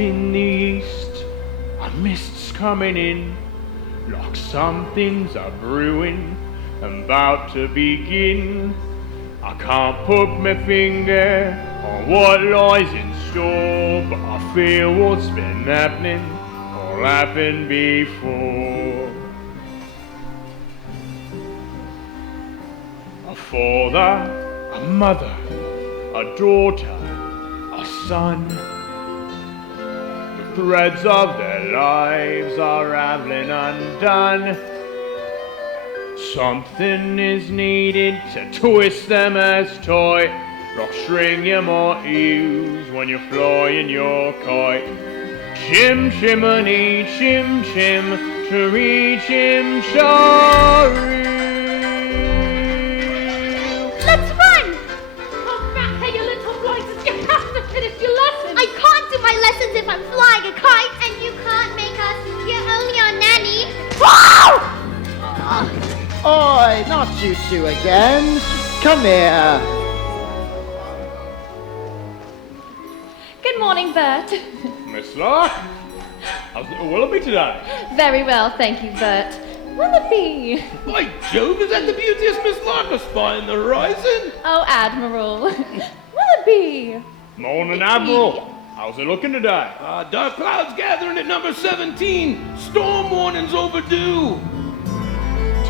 in the east, and mist's coming in, like something's a brewing, and about to begin. I can't put my finger on what lies in store, but I feel what's been happening or happened before. A father, a mother, a daughter, a son. The threads of their lives are raveling undone. Something is needed to twist them as toy. Rock string you might use when you're flying your kite. Chim chimney, chim chim, chiree chim chari. Let's run! Come back here, you little blighted. You have to finish your lesson. I can't do my lessons if I'm flying a kite. And you can't make us. You're only our nanny. Oi, not you two again. Come here. Good morning, Bert. Miss Lark, how's little Willoughby today? Very well, thank you, Bert. Willoughby. By Jove, is that the beauteous Miss Lark spying the horizon? Oh, Admiral. Willoughby. Morning, Admiral. How's it looking today? Dark clouds gathering at number 17. Storm warnings overdue.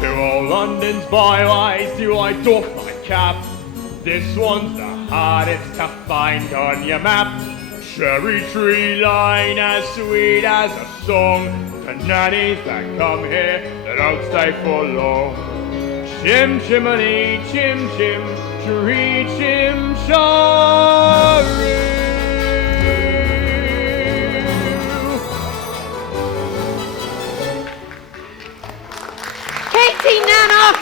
To all London's byways do I doff my cap. This one's the hardest to find on your map. Cherry tree line as sweet as a song. The nannies that come here, they don't stay for long. Chim chimney, chim chim, tree chim chari. Katie Nana!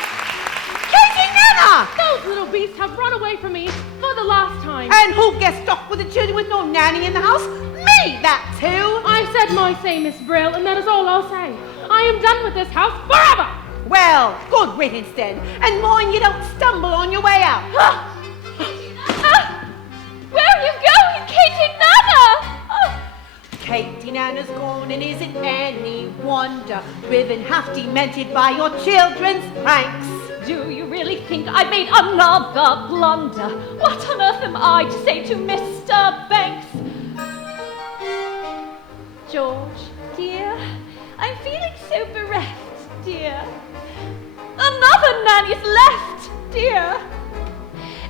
Katie Nana! Those little beasts have run away from me for the last time. And who gets stuck with the children with no nanny in the house? Me, that too! I've said my say, Miss Brill, and that is all I'll say. I am done with this house forever! Well, good riddance then. And mind you don't stumble on your way out. Where are you going, Katie Nana? Katie Nana's gone, and is it any wonder? Driven half demented by your children's pranks. Do you really think I made another blunder? What on earth am I to say to Mr. Banks? George, dear, I'm feeling so bereft, dear. Another nanny's left, dear.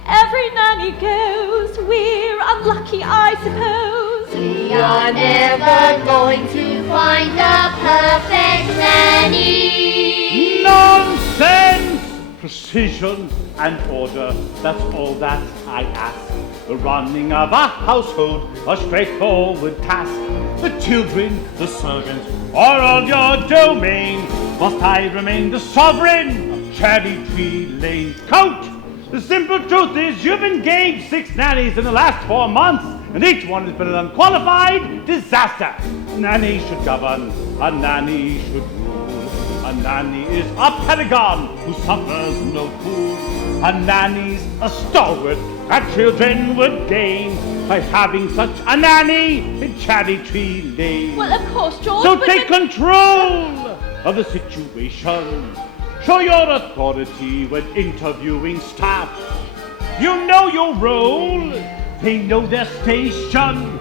Every nanny goes, we're unlucky, I suppose. We are never going to find a perfect nanny. Nonsense! Precision and order, that's all that I ask. The running of a household, a straightforward task. The children, the servants, are all your domain. Must I remain the sovereign of Cherry Tree Lane? Count! The simple truth is you've engaged 6 nannies in the last 4 months, and each one has been an unqualified disaster. A nanny should govern, a nanny should rule. A nanny is a paragon who suffers no fool. A nanny's a stalwart that children would gain by having such a nanny in Cherry Tree Lane. Well, of course, George, So but take control of the situation. Show your authority when interviewing staff. You know your role, they know their station.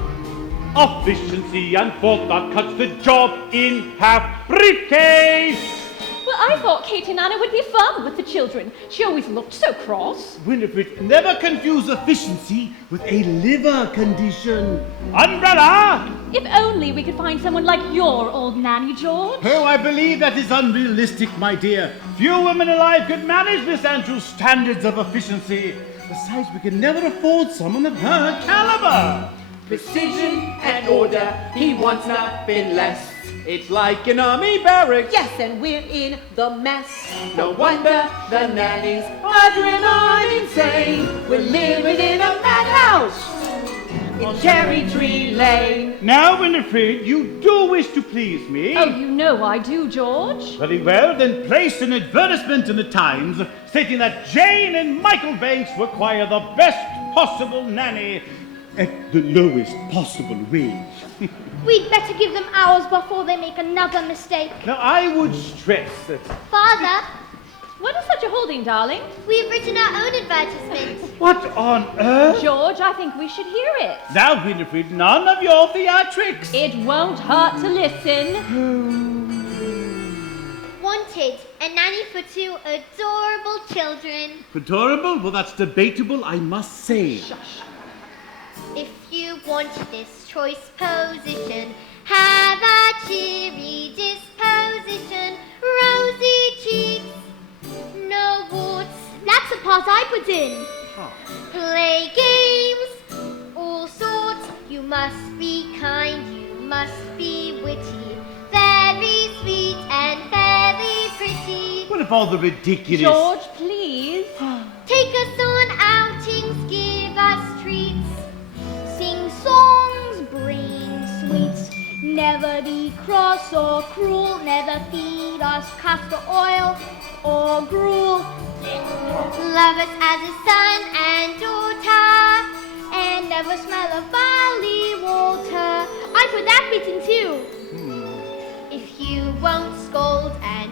Efficiency and forethought cuts the job in half. Briefcase! Well, I thought Katie Nana would be firm with the children. She always looked so cross. Winifred, never confuse efficiency with a liver condition. Umbrella! If only we could find someone like your old nanny, George. Oh, I believe that is unrealistic, my dear. Few women alive could manage Miss Andrews' standards of efficiency. Besides, we can never afford someone of her caliber. Precision and order, he wants nothing less. It's like an army barracks. Yes, and we're in the mess. No wonder the nannies are driven on insane. We're living in a madhouse in Cherry Tree Lane. Now, Winifred, you do wish to please me. Oh, you know I do, George. Very well, then place an advertisement in the Times stating that Jane and Michael Banks require the best possible nanny. at the lowest possible wage. We'd better give them ours before they make another mistake. Now, I would stress that... Father, What is such a holding, darling? we've written our own advertisement. What on earth? George, I think we should hear it. Now, Winifred, none of your theatrics. It won't hurt to listen. Wanted, a nanny for 2 adorable children. Adorable? Well, that's debatable, I must say. If you want this choice position, have a cheery disposition, rosy cheeks, no warts. That's the part I put in. Play games, all sorts. You must be kind, you must be witty, very sweet and very pretty. What of all the ridiculous... George, please. Take us on outings, give us treats, sing songs, bring sweets. Never be cross or cruel, never feed us castor oil or gruel. Love us as a son and daughter, and never smell of barley water. I put that bit in too. If you won't scold and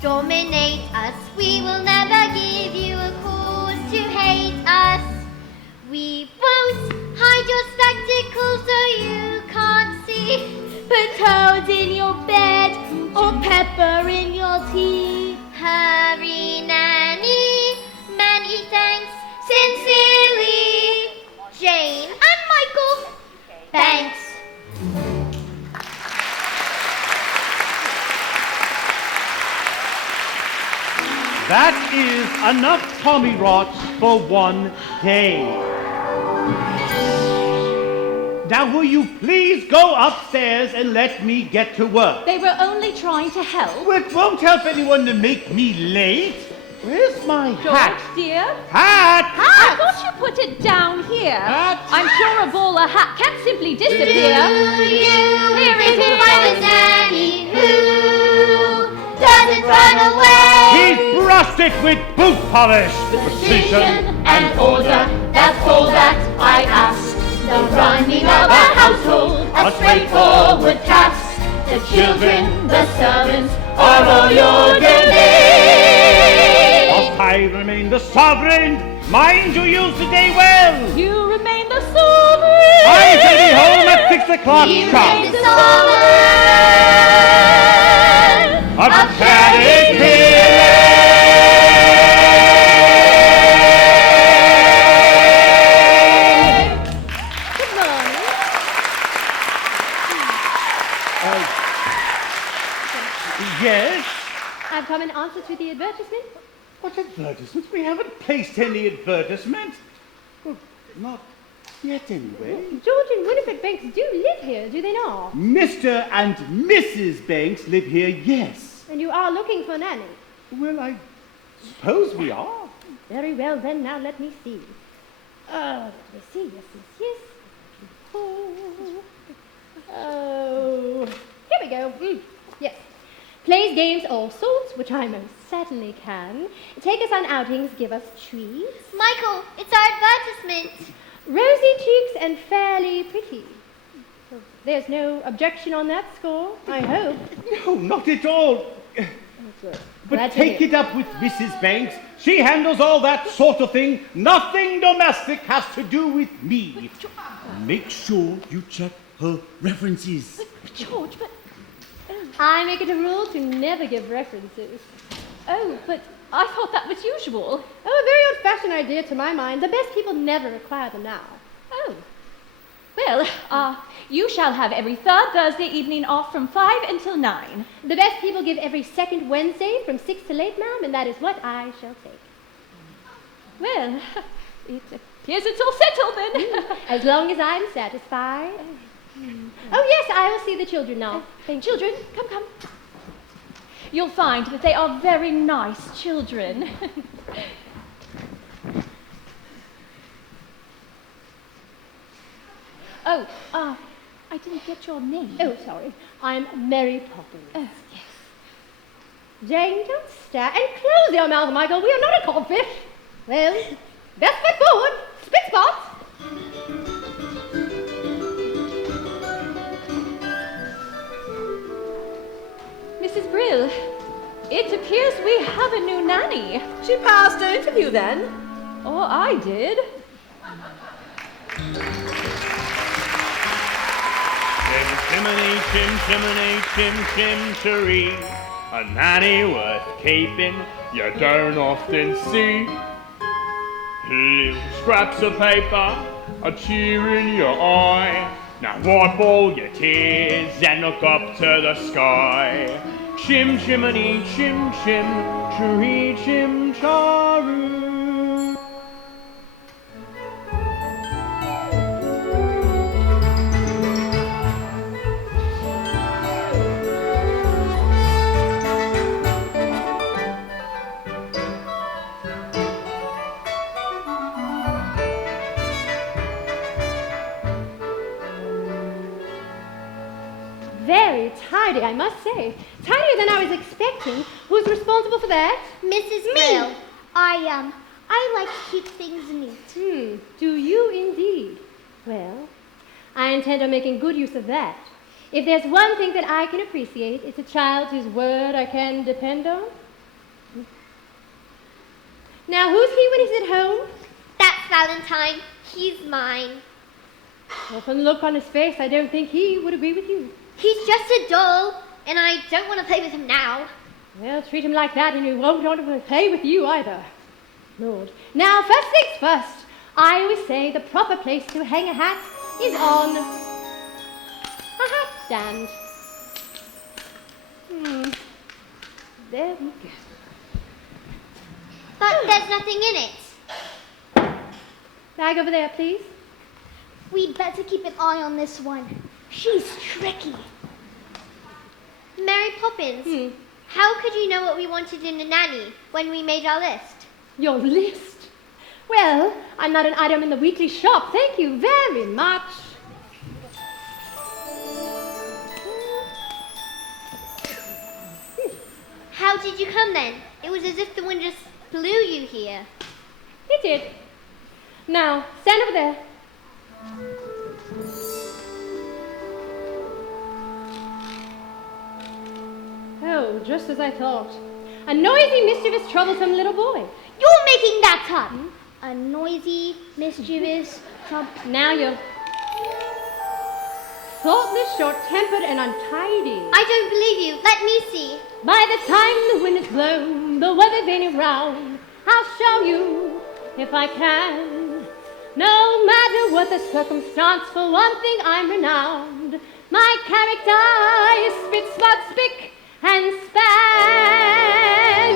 dominate us, we will never give you a cause to hate us. We won't hide your spectacles so you can't see. Put toads in your bed or pepper in your tea. Hurry, nanny, many thanks, sincerely, Jane and Michael. Thanks. That is enough Tommy rot for one day. Now, will you please go upstairs and let me get to work? They were only trying to help. Well, it won't help anyone to make me late. Where's my George, hat? dear. Hat! I thought you put it down here. Hat? I'm sure a ball or hat can't simply disappear. Here it is by the nanny who doesn't run away. He's brushed it with boot polish. Precision and order, that's all that I ask. The running of a household, a straightforward task. The children, the servants, are all your domain. Whilst I remain the sovereign, mind you use the day well. You remain the sovereign. I shall be home at 6 o'clock You sharp. remain the sovereign Of Carriage Hill. Yes? I've come in answer to the advertisement. What advertisement? We haven't placed any advertisement. Well, not yet anyway. George and Winifred Banks do live here, do they not? Mr. and Mrs. Banks live here, yes. And you are looking for a nanny. Well, I suppose we are. Very well then, now let me see. Let me see, yes. Oh, here we go. Yes. Plays games all sorts, which I most certainly can. Take us on outings, give us treats. Michael, it's our advertisement. Rosy cheeks and fairly pretty. There's no objection on that score, I hope. No, not at all. Good. But Glad to take hear. it up with Mrs. Banks. She handles all that sort of thing. Nothing domestic has to do with me. Make sure you check her references. George, but... I make it a rule to never give references. Oh, but I thought that was usual. Oh, a very old-fashioned idea to my mind. The best people never require them now. Oh. Well, you shall have every third Thursday evening off from 5 until 9. The best people give every second Wednesday from 6 till 8, ma'am, and that is what I shall take. Well, it appears it's all settled then. As long as I'm satisfied. Oh, yes, I will see the children now. Children, come. You'll find that they are very nice children. Oh, I didn't get your name. Oh, sorry. I'm Mary Poppins. Oh, yes. Jane, don't stare. And close your mouth, Michael. We are not a codfish. Well, best foot forward. Spit spot. Well, it appears we have a new nanny. She passed her interview then. Oh, I did. Chimney, chim-chimney, a nanny worth keeping you don't often see. Little scraps of paper, a tear in your eye. Now wipe all your tears and look up to the sky. Chim chimney, chim chim, chiree chim charoo. Very tidy, I must say. Tidier than I was expecting. Who's responsible for that? Mrs. Brill. I like to keep things neat. Do you indeed? Well, I intend on making good use of that. If there's one thing that I can appreciate, it's a child whose word I can depend on. Now, who's he when he's at home? That's Valentine. He's mine. Well, from the look on his face, I don't think he would agree with you. He's just a doll, and I don't want to play with him now. Well, treat him like that and he won't want to play with you either. Lord. Now, first things first. I always say the proper place to hang a hat is on a hat stand. There we go. But there's nothing in it. Bag over there, please. We'd better keep an eye on this one. She's tricky. Mary Poppins, how could you know what we wanted in a nanny when we made our list? Your list? Well, I'm not an item in the weekly shop. Thank you very much. How did you come then? It was as if the wind just blew you here. It did. Now, stand over there. Oh, just as I thought. A noisy, mischievous, troublesome little boy. You're making that up. A noisy, mischievous, Now you're thoughtless, short-tempered, and untidy. I don't believe you. Let me see. By the time the wind is blown, the weather vane around, I'll show you if I can. No matter what the circumstance, for one thing I'm renowned. My character is spit, spot, spick, and span.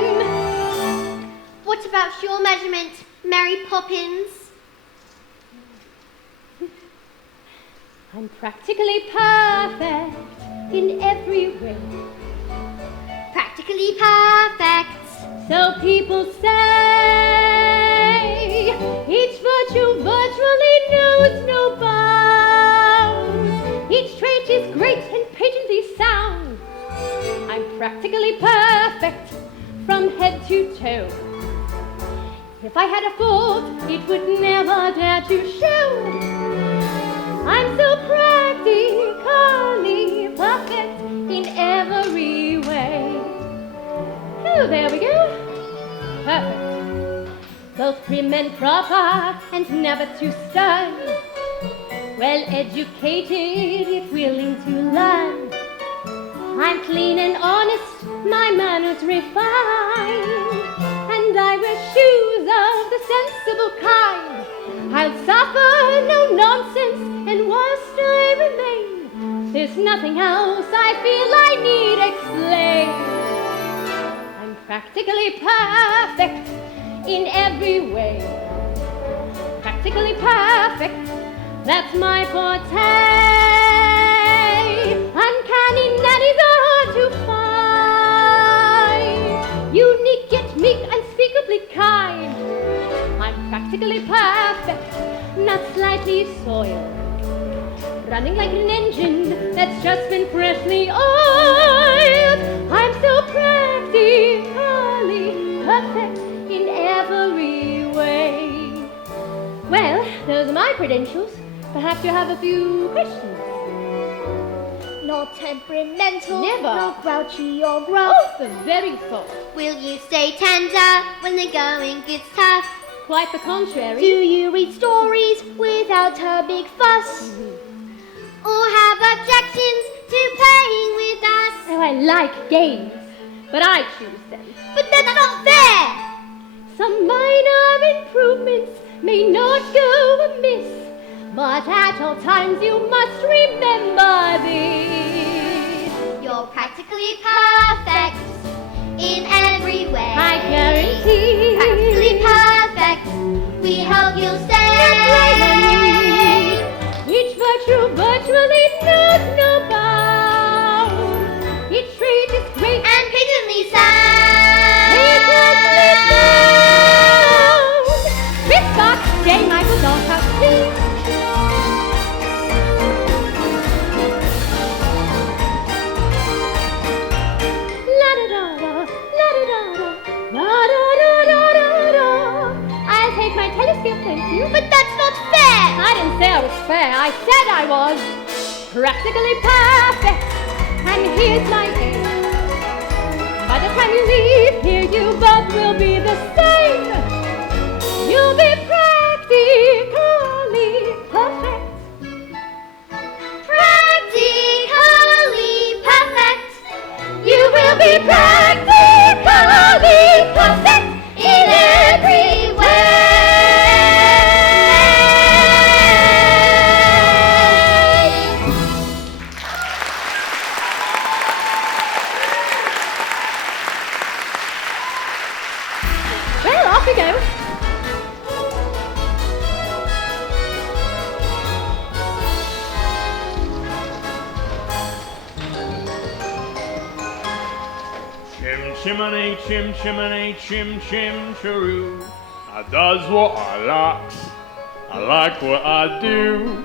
What about your measurement, Mary Poppins? I'm practically perfect in every way. Practically perfect. So people say each virtue virtually knows no bounds. Each trait is great and patently sound. I'm practically perfect from head to toe. If I had a fault, it would never dare to show. I'm so practically perfect in every way. Oh, there we go. Perfect. Both prim and proper and never too stern. Well educated yet willing to learn. I'm clean and honest, my manners refined. And I wear shoes of the sensible kind. I'll suffer no nonsense, and whilst I remain, there's nothing else I feel I need explain. I'm practically perfect in every way. Practically perfect, that's my forte. Uncanny nannies are hard to find. Unique yet meek, unspeakably kind. I'm practically perfect, not slightly soiled. Running like an engine that's just been freshly oiled. I'm so practically perfect in every way. Well, those are my credentials. Perhaps you have a few questions. not temperamental, Never. not grouchy or gruff. Oh, the very thought. Will you stay tender when the going gets tough? Quite the contrary. Do you read stories without a big fuss? Or have objections to playing with us? Oh, I like games, but I choose them. But that's not fair! Some minor improvements may not go amiss, but at all times you must remember this. You're practically perfect in every way. I guarantee. Practically perfect. We hope you'll stay. That's right, honey. Each virtue virtually knows no bound. Each trait is great And patently sound. patently found. Chris Fox, J. Michael Doghouse, please. La-da-da-da, la-da-da-da, la-da-da-da-da-da. I'll take my telescope, thank you. But that's not fair! I didn't say I was fair. I said I was practically perfect. And here's my aim. By the time you leave here, you both will be the same. You'll be practically perfect. Practically perfect. You will be practically perfect In every way. Well, off we go. Chim chimney, chim chimney, chim chim chiroo. I does what I likes. I like what I do.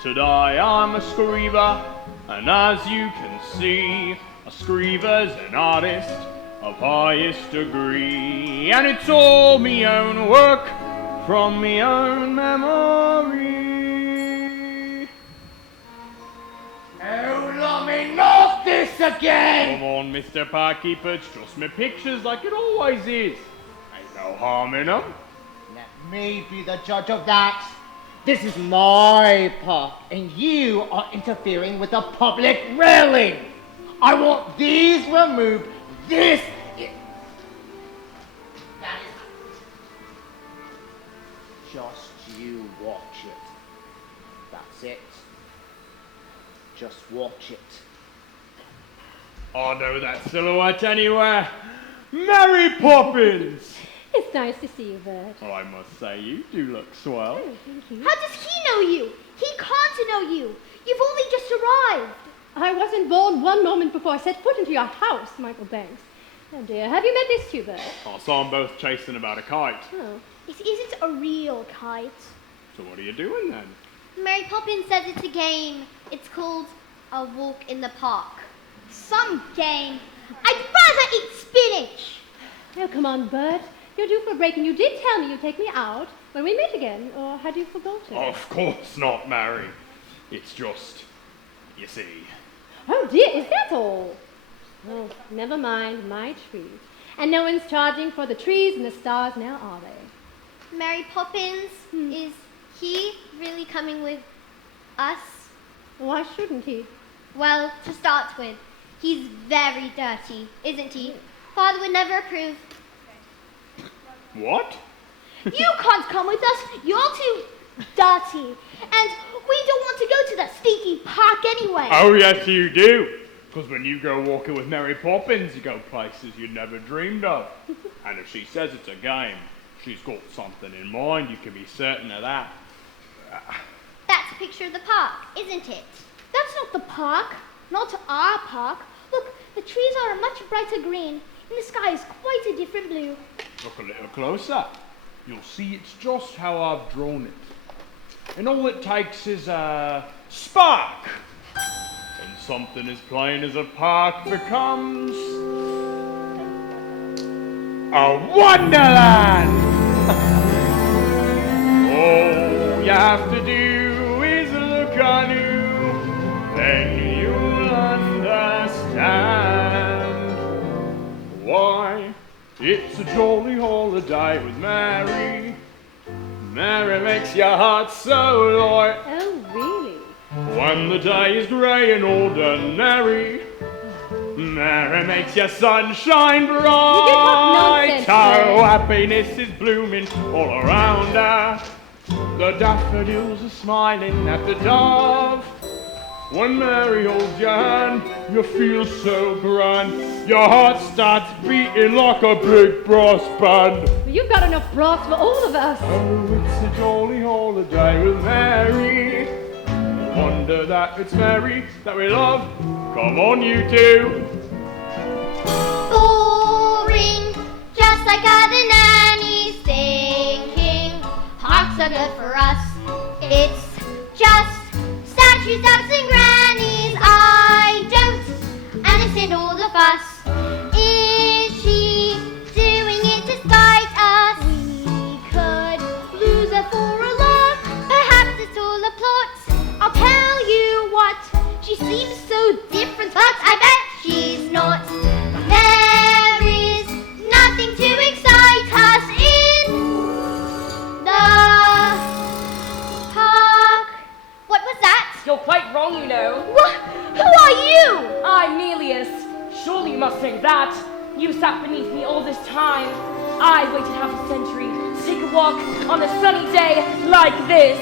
Today I'm a screever, and as you can see, a screever's an artist of highest degree. And it's all me own work from me own memory. Oh, let me not this again! Come on, Mr. Parkeeper, it's just me pictures like it always is. Ain't no harm in 'em. Let me be the judge of that. This is my park, and you are interfering with the public railing. I want these removed. That is. Just you watch it. That's it. Just watch it. I know that silhouette anywhere. Mary Poppins! It's nice to see you, Bert. Well, I must say, you do look swell. Thank you. How does he know you? He can't know you. You've only just arrived. I wasn't born one moment before I set foot into your house, Michael Banks. Oh dear, have you met these two, Bert? I saw 'em both chasing about a kite. Oh. It isn't a real kite. So what are you doing then? Mary Poppins says it's a game. It's called A Walk in the Park. Some game. I'd rather eat spinach. Oh, come on, Bert. You're due for a break, and you did tell me you'd take me out when we meet again, or had you forgotten? Of course not, Mary. It's just, you see. Oh dear, is that all? Oh, never mind, my trees. And no one's charging for the trees and the stars now, are they? Mary Poppins, is he really coming with us? Why shouldn't he? Well, to start with, he's very dirty, isn't he? Father would never approve. What? You can't come with us. You're too dirty. And we don't want to go to the stinky park anyway. Oh, yes, you do. Because when you go walking with Mary Poppins, you go places you never dreamed of. And if she says it's a game, she's got something in mind. You can be certain of that. That's a picture of the park, isn't it? That's not the park. Not our park. Look, the trees are a much brighter green, and the sky is quite a different blue. Look a little closer. You'll see it's just how I've drawn it. And all it takes is a spark. And something as plain as a park becomes a wonderland. All you have to do is look anew, then It's a jolly holiday with Mary. Mary makes your heart so light. Oh, really? When the day is grey and ordinary, Mary makes your sunshine bright. Oh, happiness is blooming all around her. The daffodils are smiling at the dove. When Mary holds your hand, you feel so grand. Your heart starts beating like a big brass band. You've got enough brass for all of us. Oh, it's a jolly holiday with Mary. No wonder that it's Mary that we love. Come on, you two. Boring, just like other nannies thinking. Hearts are good for us. It's just statues, ducks and grannies. I don't understand all the fuss. Is she doing it to spite us? We could lose her for a look. Perhaps it's all a plot. I'll tell you what, she seems so different, but I bet she's not. There is nothing to excite us in the park. What was that? You're quite wrong, you know. What? Who are you? I'm Nelius. Surely you must know that. You sat beneath me all this time. I waited half a century to take a walk on a sunny day like this.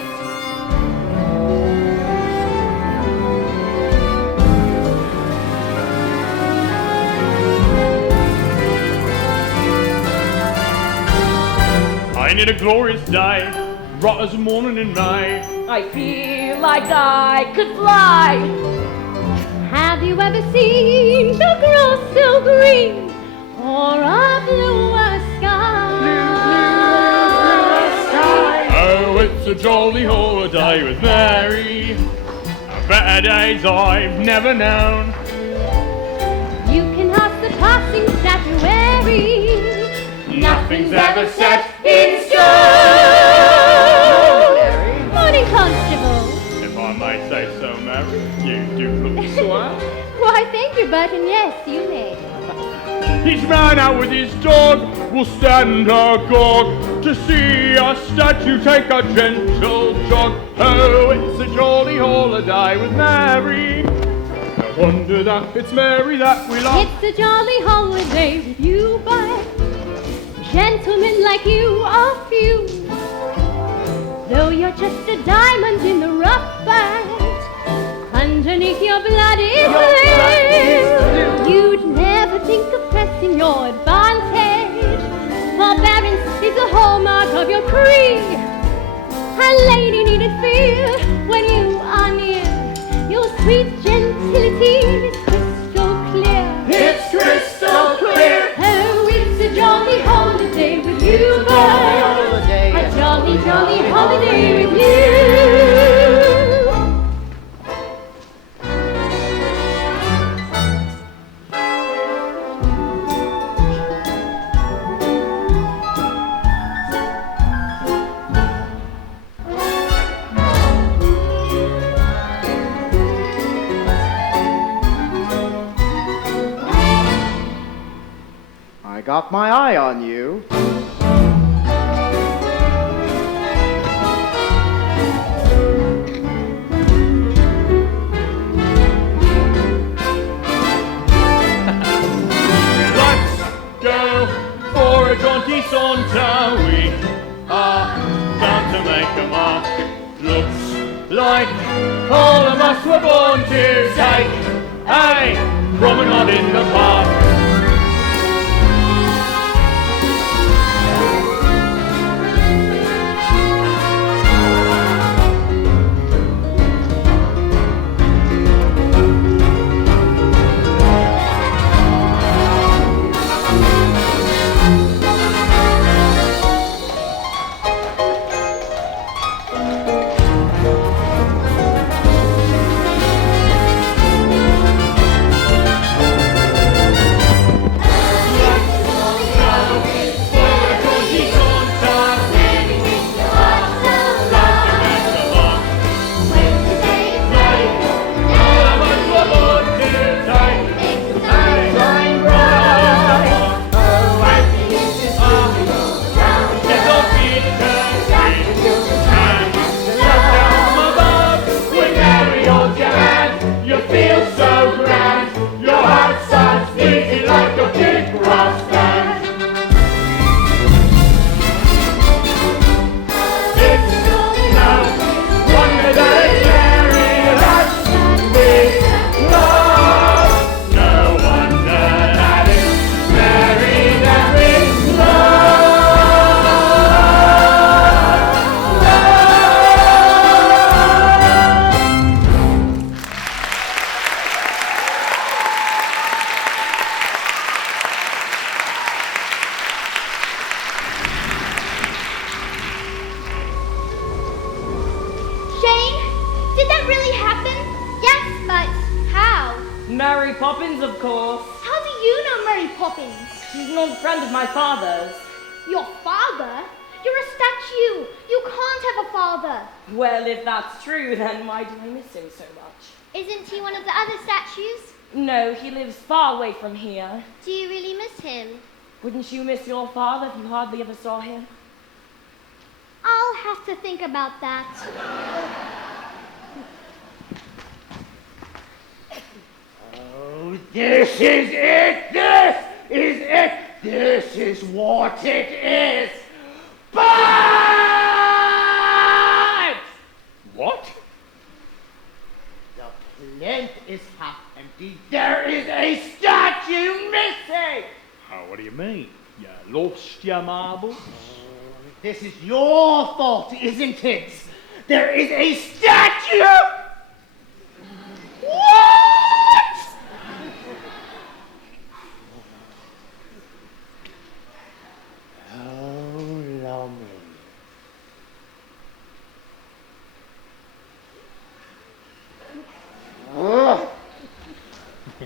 I need a glorious day, bright as a morning in May. I feel like I could fly. Have you ever seen the grass so green or a bluer sky? Oh, it's a jolly holiday with Mary. Better days I've never known. You can ask the passing statuary. Nothing's ever set in stone. Mary? Morning, Constable. If I may say so, Mary, you do look swell. Why, thank you, Burton. Yes, you may. Each man out with his dog will stand agog to see a statue take a gentle jog. Oh, it's a jolly holiday with Mary. No wonder that it's Mary that we love. It's a jolly holiday with you, but gentlemen like you are few. Though you're just a diamond in the rough, but underneath your blood is blue. You'd never think of pressing your advantage. Forbearance is the hallmark of your creed. A lady needed fear when you are near. Your sweet gentility is crystal clear. It's crystal clear. Oh, it's a jolly holiday with you, bird. A jolly, jolly holiday with you. I got my eye on you. Let's go for a jaunty saunter. We are bound to make a mark. Looks like all of us were born to take a promenade in the park. Mary Poppins, of course. How do you know Mary Poppins? She's an old friend of my father's. Your father? You're a statue. You can't have a father. Well, if that's true, then why do I miss him so much? Isn't he one of the other statues? No, he lives far away from here. Do you really miss him? Wouldn't you miss your father if you hardly ever saw him? I'll have to think about that. Oh, this is it! This is it! This is what it is! But What? the plinth is half empty. There is a statue missing! What do you mean? You lost your marbles? This is your fault, isn't it? There is a statue! What? Oh, lovely.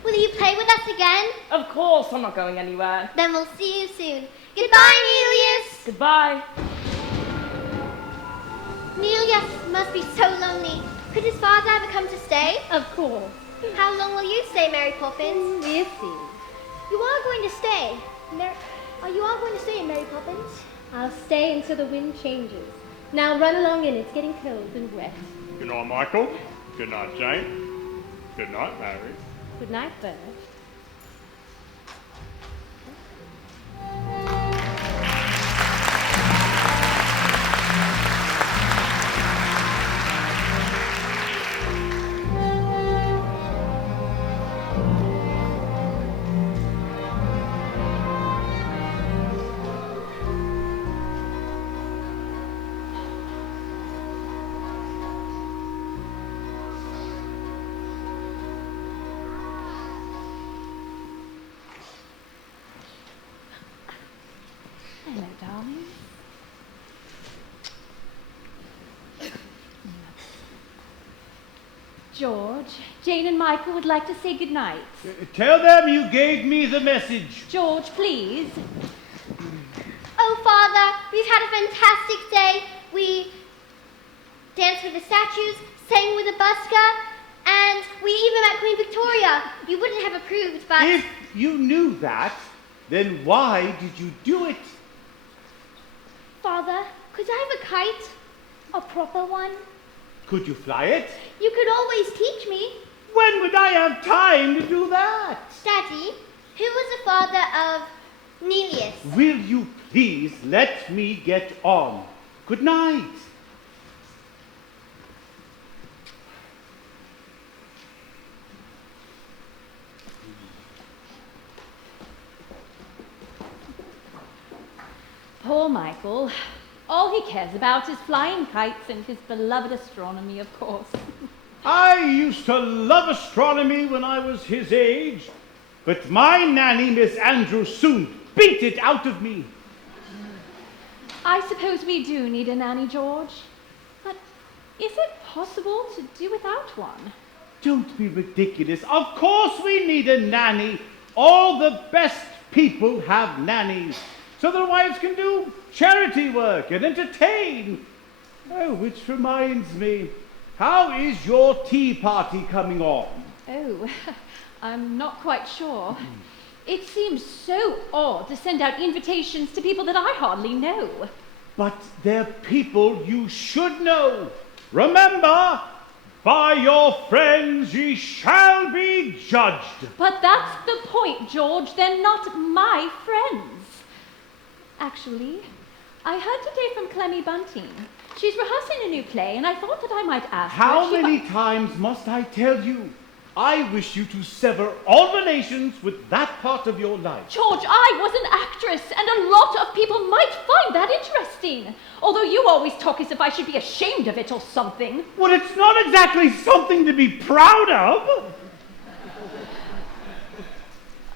Will you play with us again? Of course, I'm not going anywhere. Then we'll see you soon. Goodbye, Nelius! Goodbye. Nelius must be so lonely. Could his father ever come to stay? Of course. How long will you stay, Mary Poppins? We'll see. You are going to stay. You are going to stay, Mary Poppins? I'll stay until the wind changes. Now run along in. It's getting cold and wet. Good night, Michael. Good night, Jane. Good night, Mary. Good night, Bert. Hello, darling. George, Jane and Michael would like to say goodnight. Tell them you gave me the message. George, please. Oh, Father, we've had a fantastic day. We danced with the statues, sang with the busker, and we even met Queen Victoria. You wouldn't have approved, but... If you knew that, then why did you do it? Father, could I have a kite? A proper one? Could you fly it? You could always teach me. When would I have time to do that? Daddy, who was the father of Nelius? Will you please let me get on? Good night. Poor Michael. All he cares about is flying kites and his beloved astronomy, of course. I used to love astronomy when I was his age, but my nanny, Miss Andrews, soon beat it out of me. I suppose we do need a nanny, George. But is it possible to do without one? Don't be ridiculous. Of course we need a nanny. All the best people have nannies, so their wives can do charity work and entertain. Oh, which reminds me, how is your tea party coming on? Oh, I'm not quite sure. It seems so odd to send out invitations to people that I hardly know. But they're people you should know. Remember, by your friends ye shall be judged. But that's the point, George. They're not my friends. Actually, I heard today from Clemmy Bunting. She's rehearsing a new play, and I thought that I might ask her How if she many times must I tell you? I wish you to sever all relations with that part of your life. George, I was an actress, and a lot of people might find that interesting. Although you always talk as if I should be ashamed of it or something. Well, it's not exactly something to be proud of.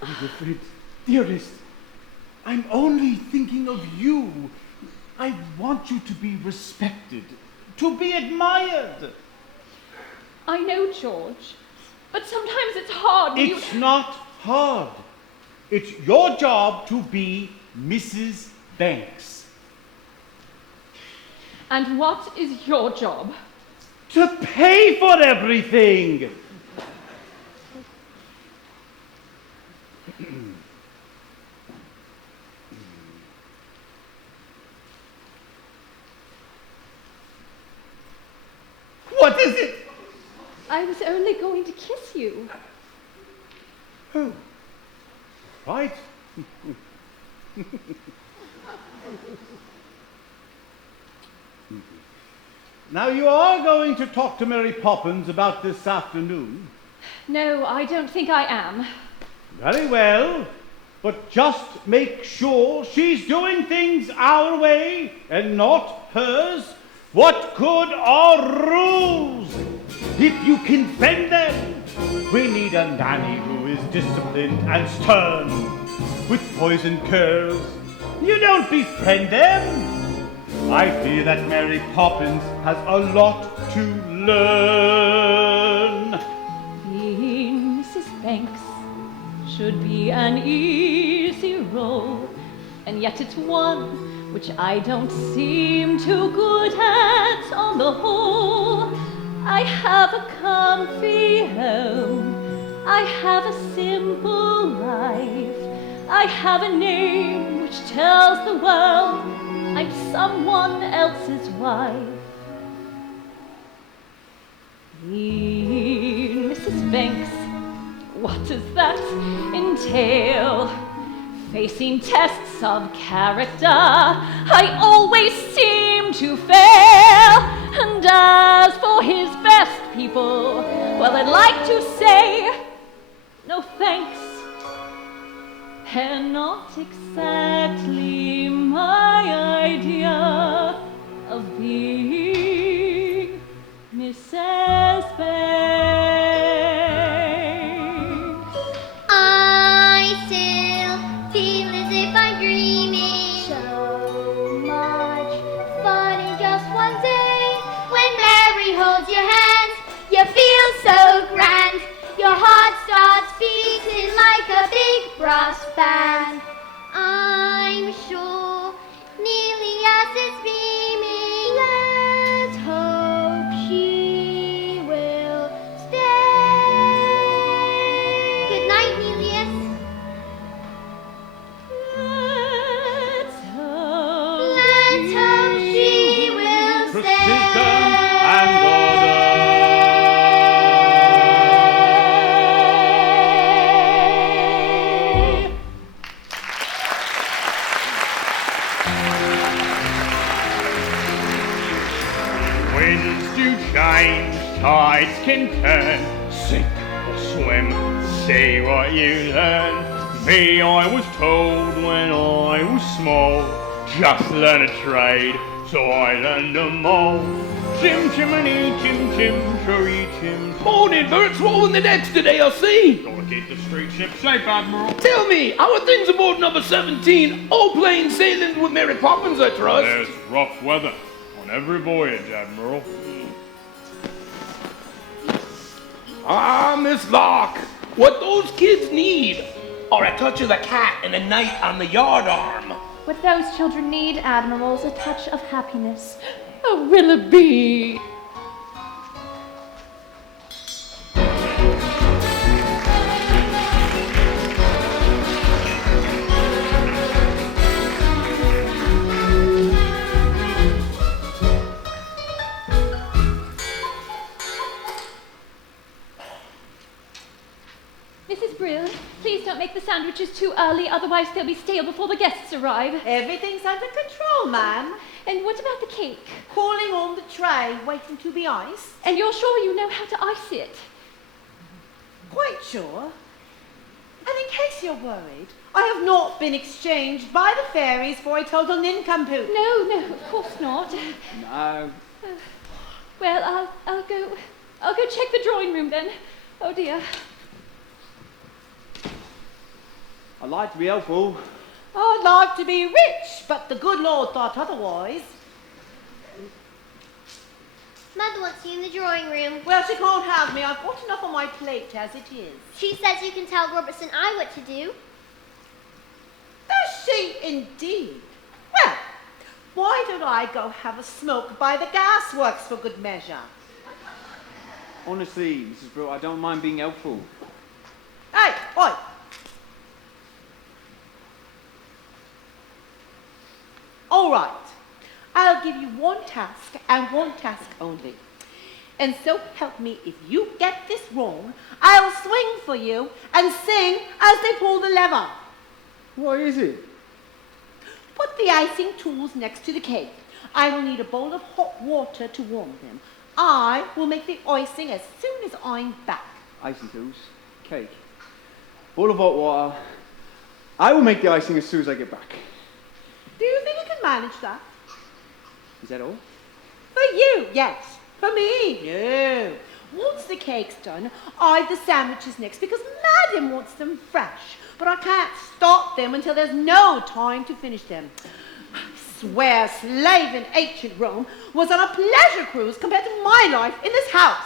Winifred, dearest, I'm only thinking of you. I want you to be respected, to be admired. I know, George. But sometimes it's hard. It's not hard. It's your job to be Mrs. Banks. And what is your job? To pay for everything. What is it? I was only going to kiss you. Oh, right. Now you are going to talk to Mary Poppins about this afternoon. No, I don't think I am. Very well, but just make sure she's doing things our way and not hers. What good are rules if you can bend them? We need a nanny who is disciplined and stern, with poison curls. You don't befriend them. I fear that Mary Poppins has a lot to learn. Being Mrs. Banks should be an easy role, and yet it's one which I don't seem too good at on the whole. I have a comfy home, I have a simple life, I have a name which tells the world I'm someone else's wife. Being Mrs. Banks, what does that entail? Facing tests of character, I always seem to fail. And as for his best people, well, I'd like to say, no thanks. And not exactly my idea of being Mrs. Banks. I still feel as if I'm dreaming. So much fun in just one day. When Mary holds your hand, you feel so grand. Your heart starts beating like a big brass band. I'm sure, nearly as it's beaming, let's hope she will stay. Good night, Nelius. Let's hope she will Precision stay. and order. Winds do change, tides can turn, sink or swim, see what you learn. Me, I was told when I was small, just learn a trade, so I learned them all. Chim chimney, chim chim, cherry chim. Morning, Bert's rolling the decks today, I see. Gotta keep the street ship safe, Admiral. Tell me, how are things aboard number 17? All plain sailing with Mary Poppins, I trust. There's rough weather on every voyage, Admiral. Ah, Miss Locke, what those kids need are a touch of the cat and a knight on the yard arm. What those children need, Admiral, is a touch of happiness. Oh, Willoughby! Mrs. Brill, please don't make the sandwiches too early, otherwise they'll be stale before the guests arrive. Everything's under control, ma'am. And what about the cake? Calling on the tray, waiting to be iced. And you're sure you know how to ice it? Quite sure. And in case you're worried, I have not been exchanged by the fairies for a total nincompoop. No, of course not. No. Well, I'll go check the drawing room then. Oh dear. I'd like to be helpful. I'd like to be rich, but the good Lord thought otherwise. Mother, Mother wants you in the drawing room. Well, she can't have me. I've got enough on my plate as it is. She says you can tell Robertson I what to do. Does she indeed? Well, why don't I go have a smoke by the gasworks for good measure? Honestly, Mrs. Brill, I don't mind being helpful. Hey, oi! All right. I'll give you one task and one task only. And so help me, if you get this wrong, I'll swing for you and sing as they pull the lever. What is it? Put the icing tools next to the cake. I will need a bowl of hot water to warm them. I will make the icing as soon as I'm back. Icing tools, cake, bowl of hot water. I will make the icing as soon as I get back. Do you think you can manage that? Is that all? For you, yes. For me, no. Once the cake's done, I've the sandwiches next because Madam wants them fresh. But I can't start them until there's no time to finish them. I swear slave in ancient Rome was on a pleasure cruise compared to my life in this house.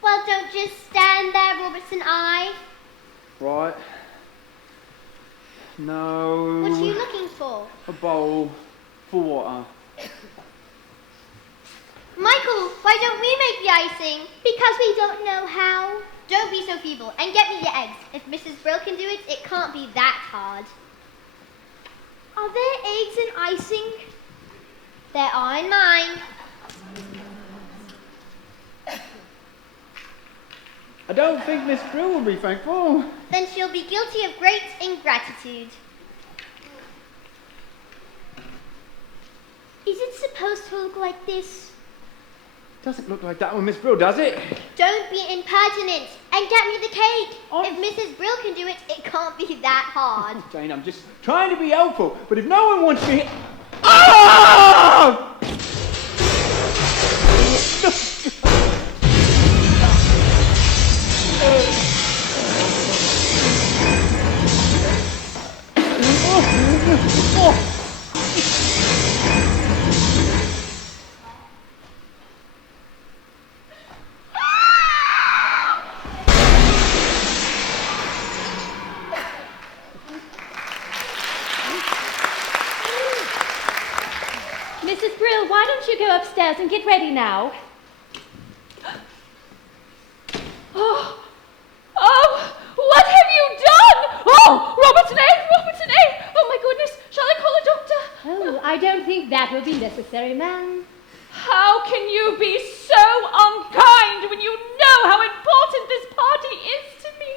Well, don't just stand there, Robertson I. Right. No. What are you looking for? A bowl for water. Michael, why don't we make the icing? Because we don't know how. Don't be so feeble and get me the eggs. If Mrs. Brill can do it, it can't be that hard. Are there eggs in icing? There are in mine. I don't think Miss Brill will be thankful. Then she'll be guilty of great ingratitude. Is it supposed to look like this? Doesn't look like that one, Miss Brill, does it? Don't be impertinent and get me the cake. Oh. If Mrs. Brill can do it, it can't be that hard. Jane, I'm just trying to be helpful, but if no one wants me... Ah! Mrs. Brill, why don't you go upstairs and get ready now? Oh, what have you done? Oh, Robertson A! Oh my goodness, shall I call a doctor? Oh, I don't think that will be necessary, ma'am. How can you be so unkind when you know how important this party is to me?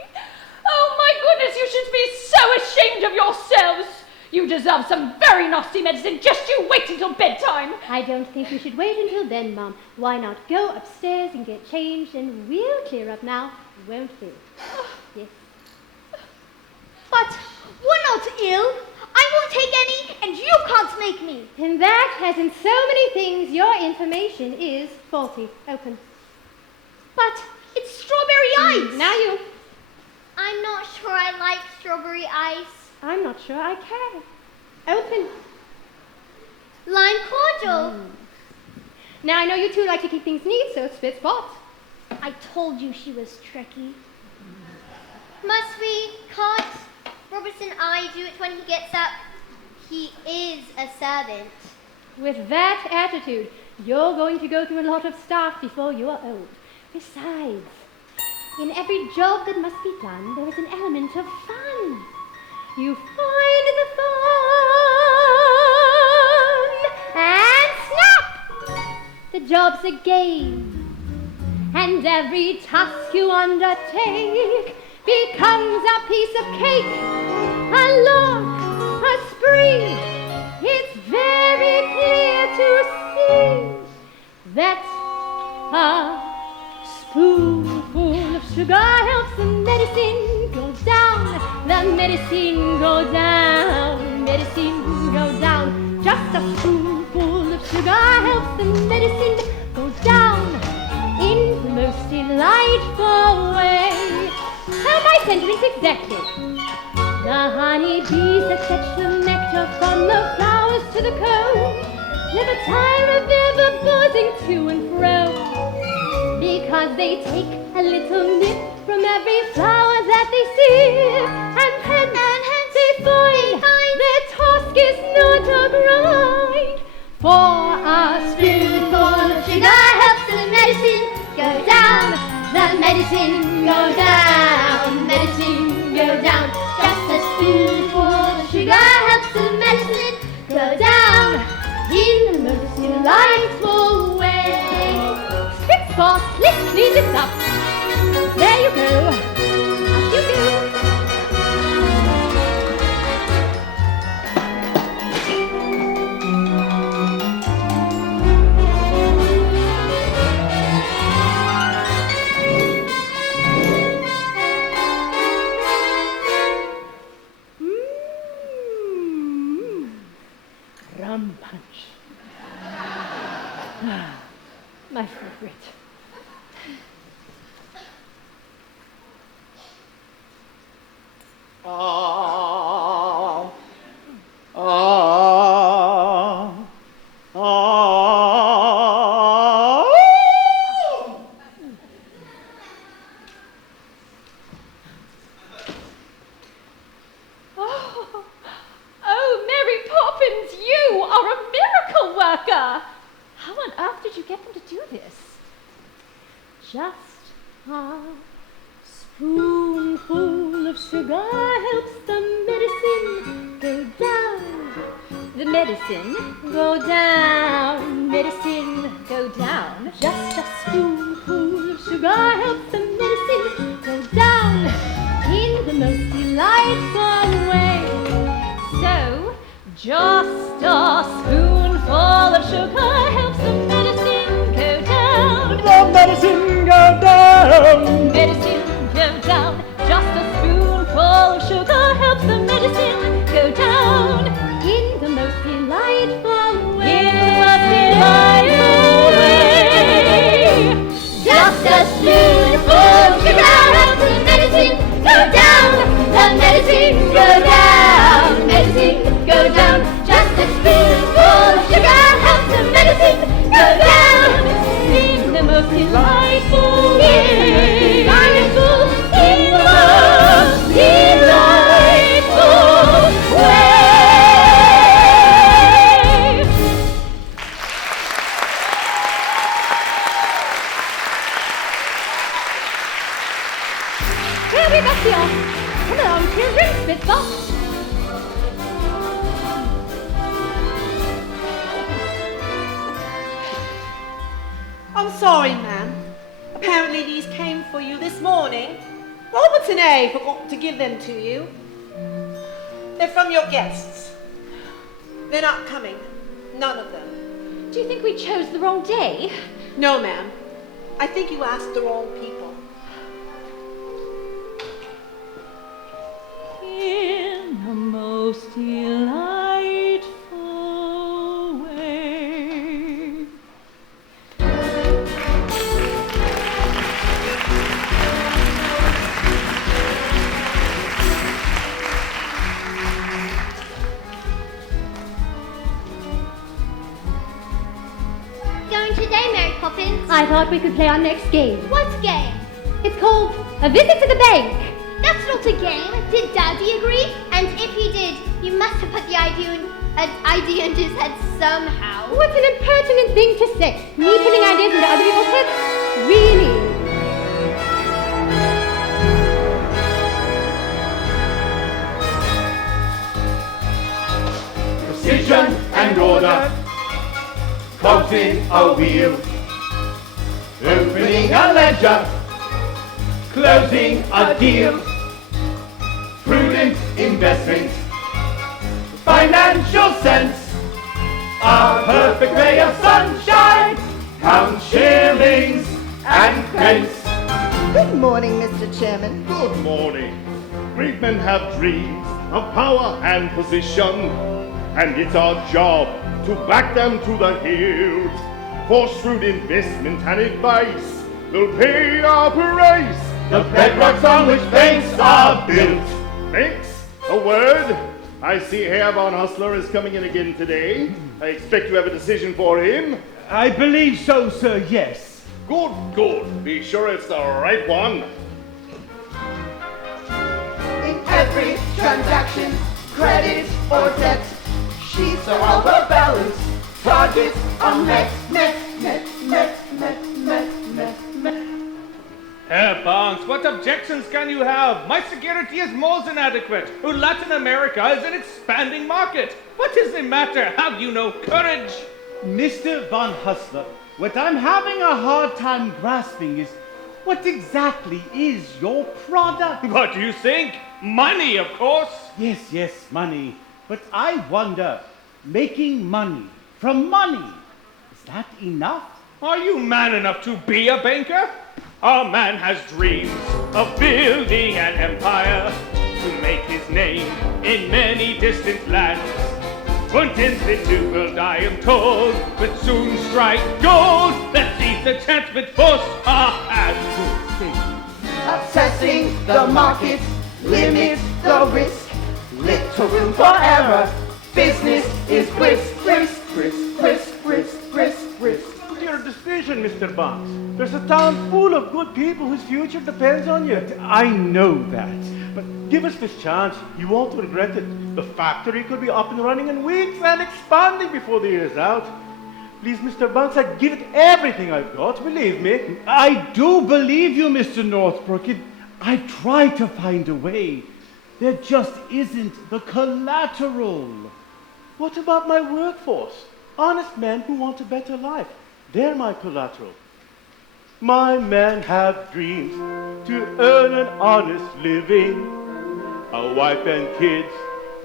Oh my goodness, you should be so ashamed of yourselves. You deserve some very nasty medicine. Just you wait until bedtime. I don't think we should wait until then, Mum. Why not go upstairs and get changed and we'll clear up now, won't we? Yes. But we're not ill. I won't take any, and you can't make me. In that, as in so many things, your information is faulty. Open. But it's strawberry ice. Now you. I'm not sure I like strawberry ice. I'm not sure I care. Open. Lime cordial. Now I know you two like to keep things neat, so spit spot. I told you she was tricky. Must we? Can't Robertson I do it when he gets up? He is a servant. With that attitude, you're going to go through a lot of stuff before you're old. Besides, in every job that must be done, there is an element of fun. You find the fun and snap! The job's a game, and every task you undertake becomes a piece of cake, a lark, a spree. It's very clear to see that a spoonful of sugar helps the medicine go down. The medicine go down, medicine go down. Just a spoonful of sugar helps the medicine go down in the most delightful way. How my sentiments exactly? The honey bees that fetch the nectar from the flowers to the comb never tire of ever buzzing to and fro, because they take a little nip from every flower that they see, and hence they find their task is not a grind. For a spoonful of sugar helps the medicine go down, the medicine go down, medicine go down. Just a spoonful of sugar helps the medicine go down in the most delightful way. Spit spot, let's clean this up. There you go, up you go. Rum punch. My favorite. Oh, Mary Poppins, you are a miracle worker! How on earth did you get them to do this? Just a spoonful of sugar helps the medicine go down. The medicine go down, medicine go down. Just a spoonful of sugar helps the medicine go down in the most delightful way. So, just a spoonful of sugar helps the medicine go down. The medicine go down. Medicine go down. Just a spoonful of sugar helps the medicine go down. In the most delightful way. In the most delightful way. Just a spoonful of sugar helps the medicine go down. The medicine go down. Medicine go down. Just a spoonful of sugar helps the medicine go down. In the most delightful way. Delightful. In the most delightful way. Here we got you. Come along, children, spit spot. I'm sorry, ma'am. Apparently these came for you this morning. Robert and A forgot to give them to you. They're from your guests. They're not coming. None of them. Do you think we chose the wrong day? No, ma'am. I think you asked the wrong people. In the most delightful way. Going today, Mary Poppins? I thought we could play our next game. What game? It's called A Visit to the Bank. That's not a game. Did Daddy agree? And if he did, you must have put the idea into his head somehow. What an impertinent thing to say. Me putting ideas into other people's heads? Really? Precision and order, closing a wheel, opening a ledger, closing a deal, prudent investment, financial sense, a perfect ray of sunshine, count shillings and pence. Good morning, Mr. Chairman. Good morning. Great men have dreams of power and position, and it's our job to back them to the hilt. For shrewd investment and advice will pay our price. The bedrocks on which banks are built. Banks, a word I see Herr Von Hustler is coming in again today. I expect you have a decision for him. I believe so, sir, yes. Good, good. Be sure it's the right one. In every transaction, credit or debt, sheets are overbalanced, targets are met. Herr Barnes, what objections can you have? My security is more than adequate. Latin America is an expanding market. What is the matter? Have you no courage? Mr. Von Hustler, what I'm having a hard time grasping is, what exactly is your product? What do you think? Money, of course. Yes, money. But I wonder, making money from money, is that enough? Are you man enough to be a banker? Our man has dreams of building an empire to make his name in many distant lands. Und in the new world, I am told, will soon strike gold. Let's seize the chance with force our hands. Assessing the market, limit the risk, little room for error. Business is brisk. Your decision, Mr. Barnes. There's a town full of good people whose future depends on you. I know that. But give us this chance. You won't regret it. The factory could be up and running in weeks and expanding before the year's out. Please, Mr. Barnes, I'd give it everything I've got. Believe me. I do believe you, Mr. Northbrook. I try to find a way. There just isn't the collateral. What about my workforce? Honest men who want a better life. They're my collateral. My men have dreams to earn an honest living, a wife and kids,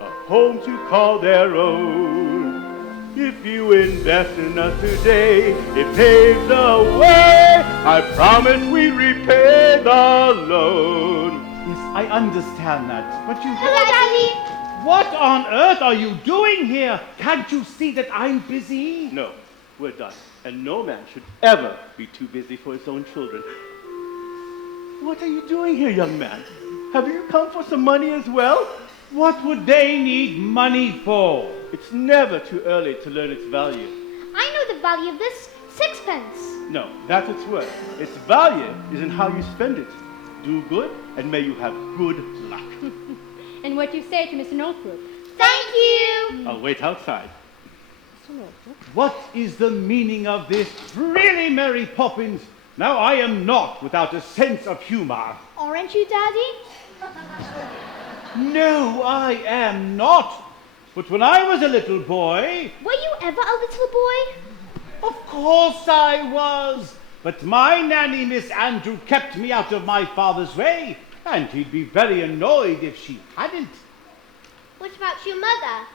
a home to call their own. If you invest in us today, it paves the way. I promise we repay the loan. Yes, I understand that, but you... Hello, Daddy! What on earth are you doing here? Can't you see that I'm busy? No, we're done. And no man should ever be too busy for his own children. What are you doing here, young man? Have you come for some money as well? What would they need money for? It's never too early to learn its value. I know the value of this sixpence. No, that's its worth. Its value is in how you spend it. Do good, and may you have good luck. And what do you say to Mr. Northbrook? Thank you. I'll wait outside. What is the meaning of this? Really, Mary Poppins? Now I am not without a sense of humor. Aren't you, Daddy? No, I am not. But when I was a little boy... Were you ever a little boy? Of course I was. But my nanny, Miss Andrew, kept me out of my father's way. And he'd be very annoyed if she hadn't. What about your mother?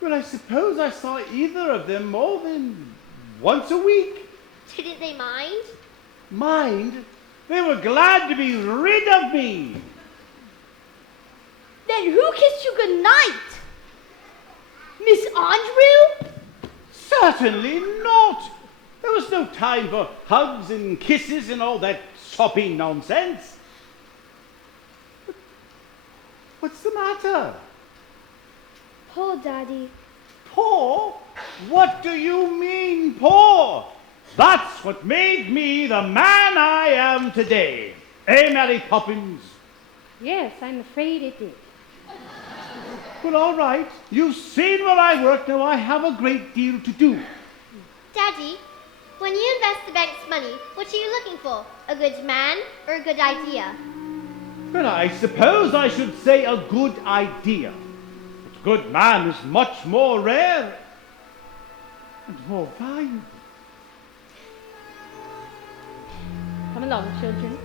Well, I suppose I saw either of them more than once a week. Didn't they mind? Mind? They were glad to be rid of me. Then who kissed you goodnight? Miss Andrew? Certainly not. There was no time for hugs and kisses and all that soppy nonsense. What's the matter? Poor Daddy. Poor? What do you mean, poor? That's what made me the man I am today. Eh, Mary Poppins? Yes, I'm afraid it did. Well, all right. You've seen where I work. Now I have a great deal to do. Daddy, when you invest the bank's money, what are you looking for? A good man or a good idea? Well, I suppose I should say a good idea. But a good man is much more rare and more valuable. Come along, children.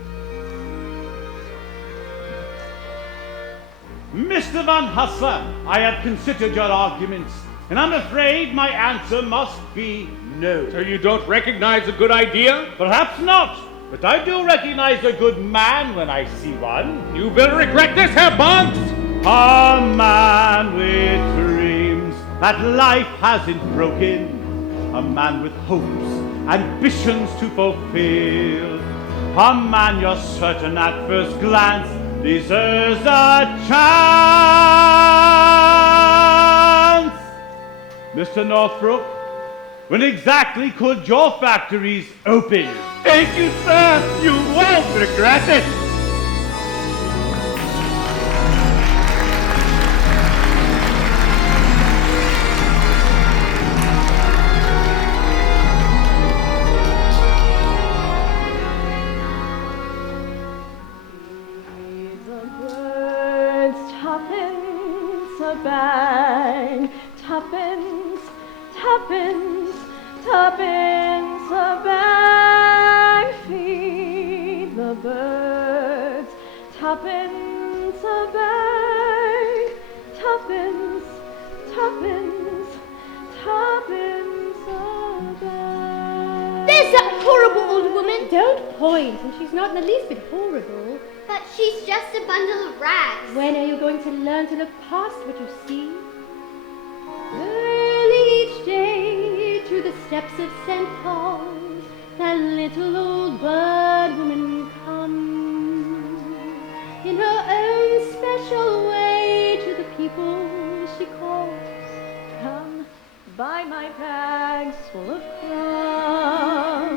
Mr. Van Hustler, I have considered your arguments, and I'm afraid my answer must be no. So you don't recognize a good idea? Perhaps not, but I do recognize a good man when I see one. You will regret this, Herr Barnes! A man with dreams that life hasn't broken. A man with hopes, ambitions to fulfill. A man you're certain at first glance deserves a chance. Mr. Northbrook, when exactly could your factories open? Thank you, sir. You won't regret it. Tuppence a bag, tuppence, tuppence, tuppence a bag. Feed the birds, tuppence a bag, tuppence, tuppence, tuppence a bag. There's that horrible old woman. Don't point, and she's not in the least bit horrible. But she's just a bundle of rags. When are you going to learn to look past what you see? Early each day to the steps of St. Paul's, that little old bird woman comes in her own special way to the people she calls. Come, buy my bags full of crumbs.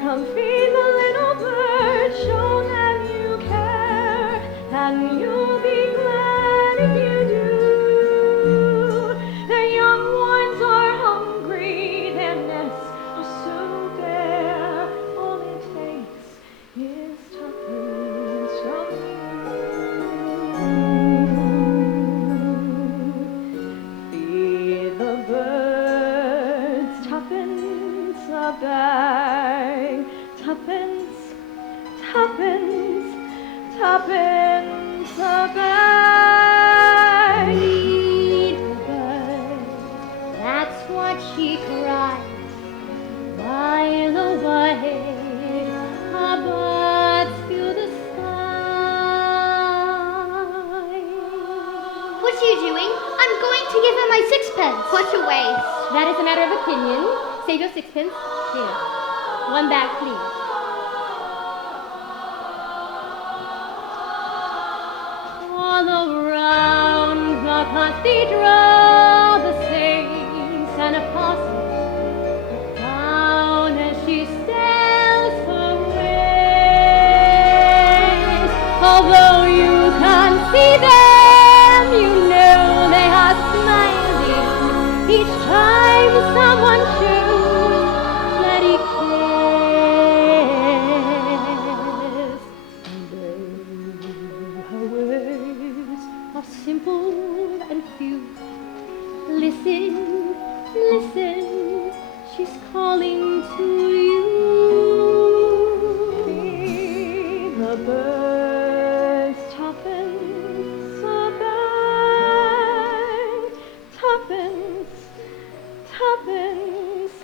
Come feed the little bird, show them you care, and you'll be glad if you do. The young ones are hungry, their nests are so bare. All it takes is tuppence from you. Feed the birds, tuppence a bag, tuppence, tuppence, tuppence a bag. Feed the bird, that's what she cried. By the way, our birds fill the sky. What are you doing? I'm going to give her my sixpence. What a waste. That is a matter of opinion. Save your sixpence. Here. One bag, please. All around the cathedral, the saints and apostles look down as she sails her race. Although you can't see them, you know they are smiling each time someone shows that he cares. And though her words are simple and few, listen, listen, she's calling to you. Feed the birds, tuppence a bag, tuppence, tuppence,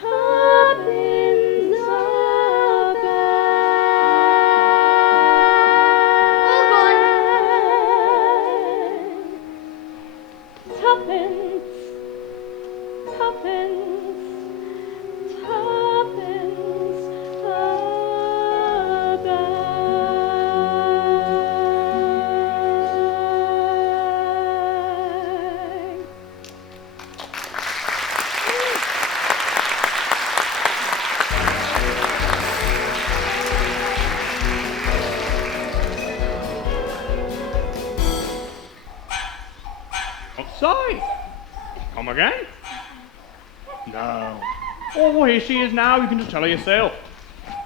tuppence a bag. Tuppence, tuppence, tuppence a bag. Outside. Come again? No. Oh, here she is now. You can just tell her yourself.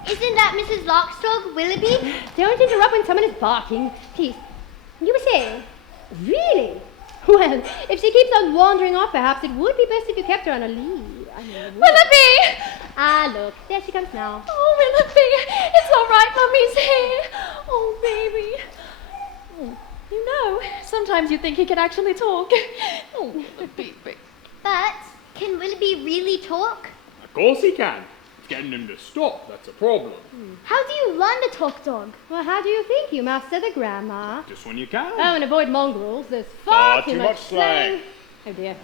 Isn't that Mrs. Lark's dog, Willoughby? Don't interrupt when someone is barking. Please. You were saying? Really? Well, if she keeps on wandering off, perhaps it would be best if you kept her on a lead. Willoughby! Ah, look, there she comes now. Oh, Willoughby, it's all right, Mummy's here. Oh, baby. Oh, you know, sometimes you think he can actually talk. Oh, baby. But can Willoughby really talk? Of course he can. It's getting him to stop that's a problem. How do you learn to talk dog? Well, how do you think you master the grammar? Just when you can. Oh, and avoid mongrels. There's far too much slang. Oh, dear.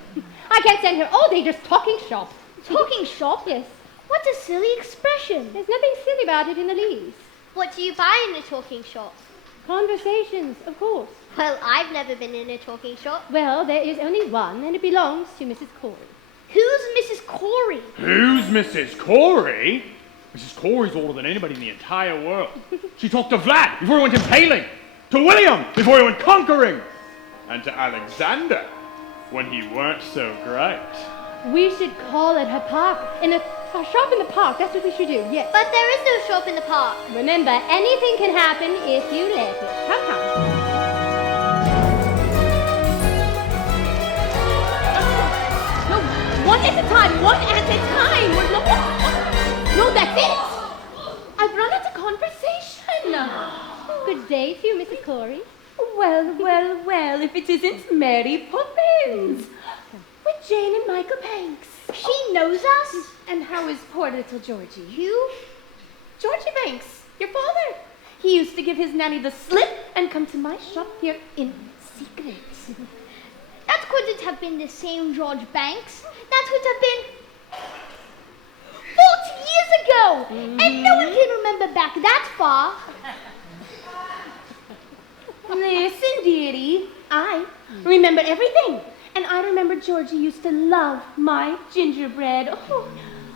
I can't stand here all day just talking shop. Talking shop? Yes. What a silly expression. There's nothing silly about it in the least. What do you buy in the talking shop? Conversations, of course. Well, I've never been in a talking shop. Well, there is only one, and it belongs to Mrs. Corey. Who's Mrs. Corey? Who's Mrs. Corey? Mrs. Corey's older than anybody in the entire world. She talked to Vlad before he went impaling, to William before he went conquering, and to Alexander when he weren't so great. We should call at her park, in a shop in the park. That's what we should do, yes. But there is no shop in the park. Remember, anything can happen if you let it. Come. No, one at a time. No, that's it. I've run out of conversation. Good day to you, Mrs. Corey. Well, if it isn't Mary Poppins. With Jane and Michael Banks. She knows us? And how is poor little Georgie? You? Georgie Banks, your father. He used to give his nanny the slip and come to my shop here in secret. That couldn't have been the same George Banks. That would have been 40 years ago. And no one can remember back that far. Listen, dearie, I remember everything. And I remember Georgie used to love my gingerbread. Oh,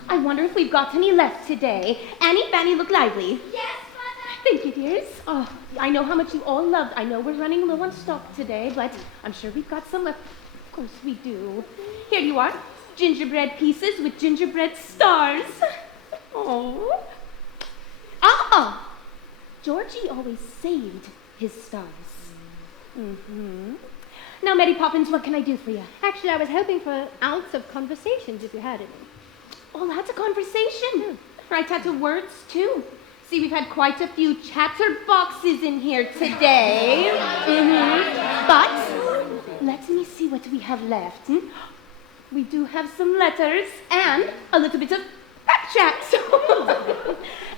I wonder if we've got any left today. Annie, Fanny, look lively. Yes, Mother. Thank you, dears. Oh, I know how much you all loved. I know we're running low on stock today, but I'm sure we've got some left. Of course we do. Here you are. Gingerbread pieces with gingerbread stars. Oh. Georgie always saved his stars. Mm-hmm. Now, Mary Poppins, what can I do for you? Actually, I was hoping for an ounce of conversations, if you had any. Oh, lots of conversation. Right out of words, too. See, we've had quite a few chatterboxes in here today. But let me see what we have left. We do have some letters and a little bit of back chat.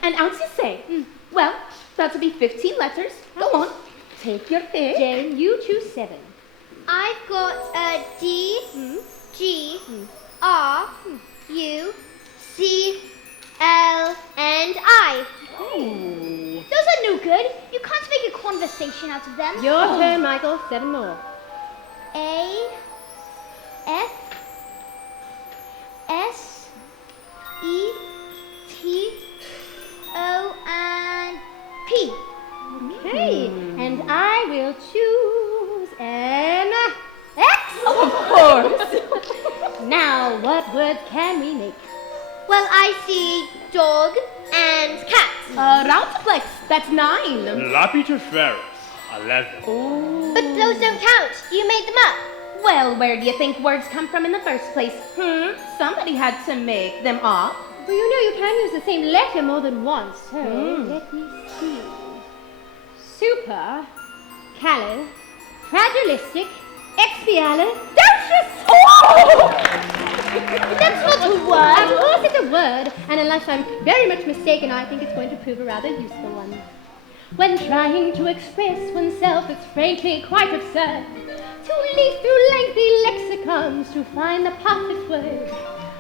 An ounce, you say? Well, that'll be 15 letters. Go on, take your pick. Jane, you choose 7. I've got a D, G, R, U, C, L, and I. Those are no good. You can't make a conversation out of them. Your turn, Michael. 7 more. A, F, S, E, T, O, and P. Okay, and I will choose an X. Of course. Now, what words can we make? Well, I see dog and cat. Roundplex, that's 9. Lappy to Ferris, 11. But those don't count. You made them up. Well, where do you think words come from in the first place? Somebody had to make them up. Well, you know you can use the same letter more than once. So, let me see. Super, fragilistic, expialidocious. That's not a word. Of course it's a word, and unless I'm very much mistaken, I think it's going to prove a rather useful one. When trying to express oneself, it's frankly quite absurd to leaf through lengthy lexicons to find the perfect word.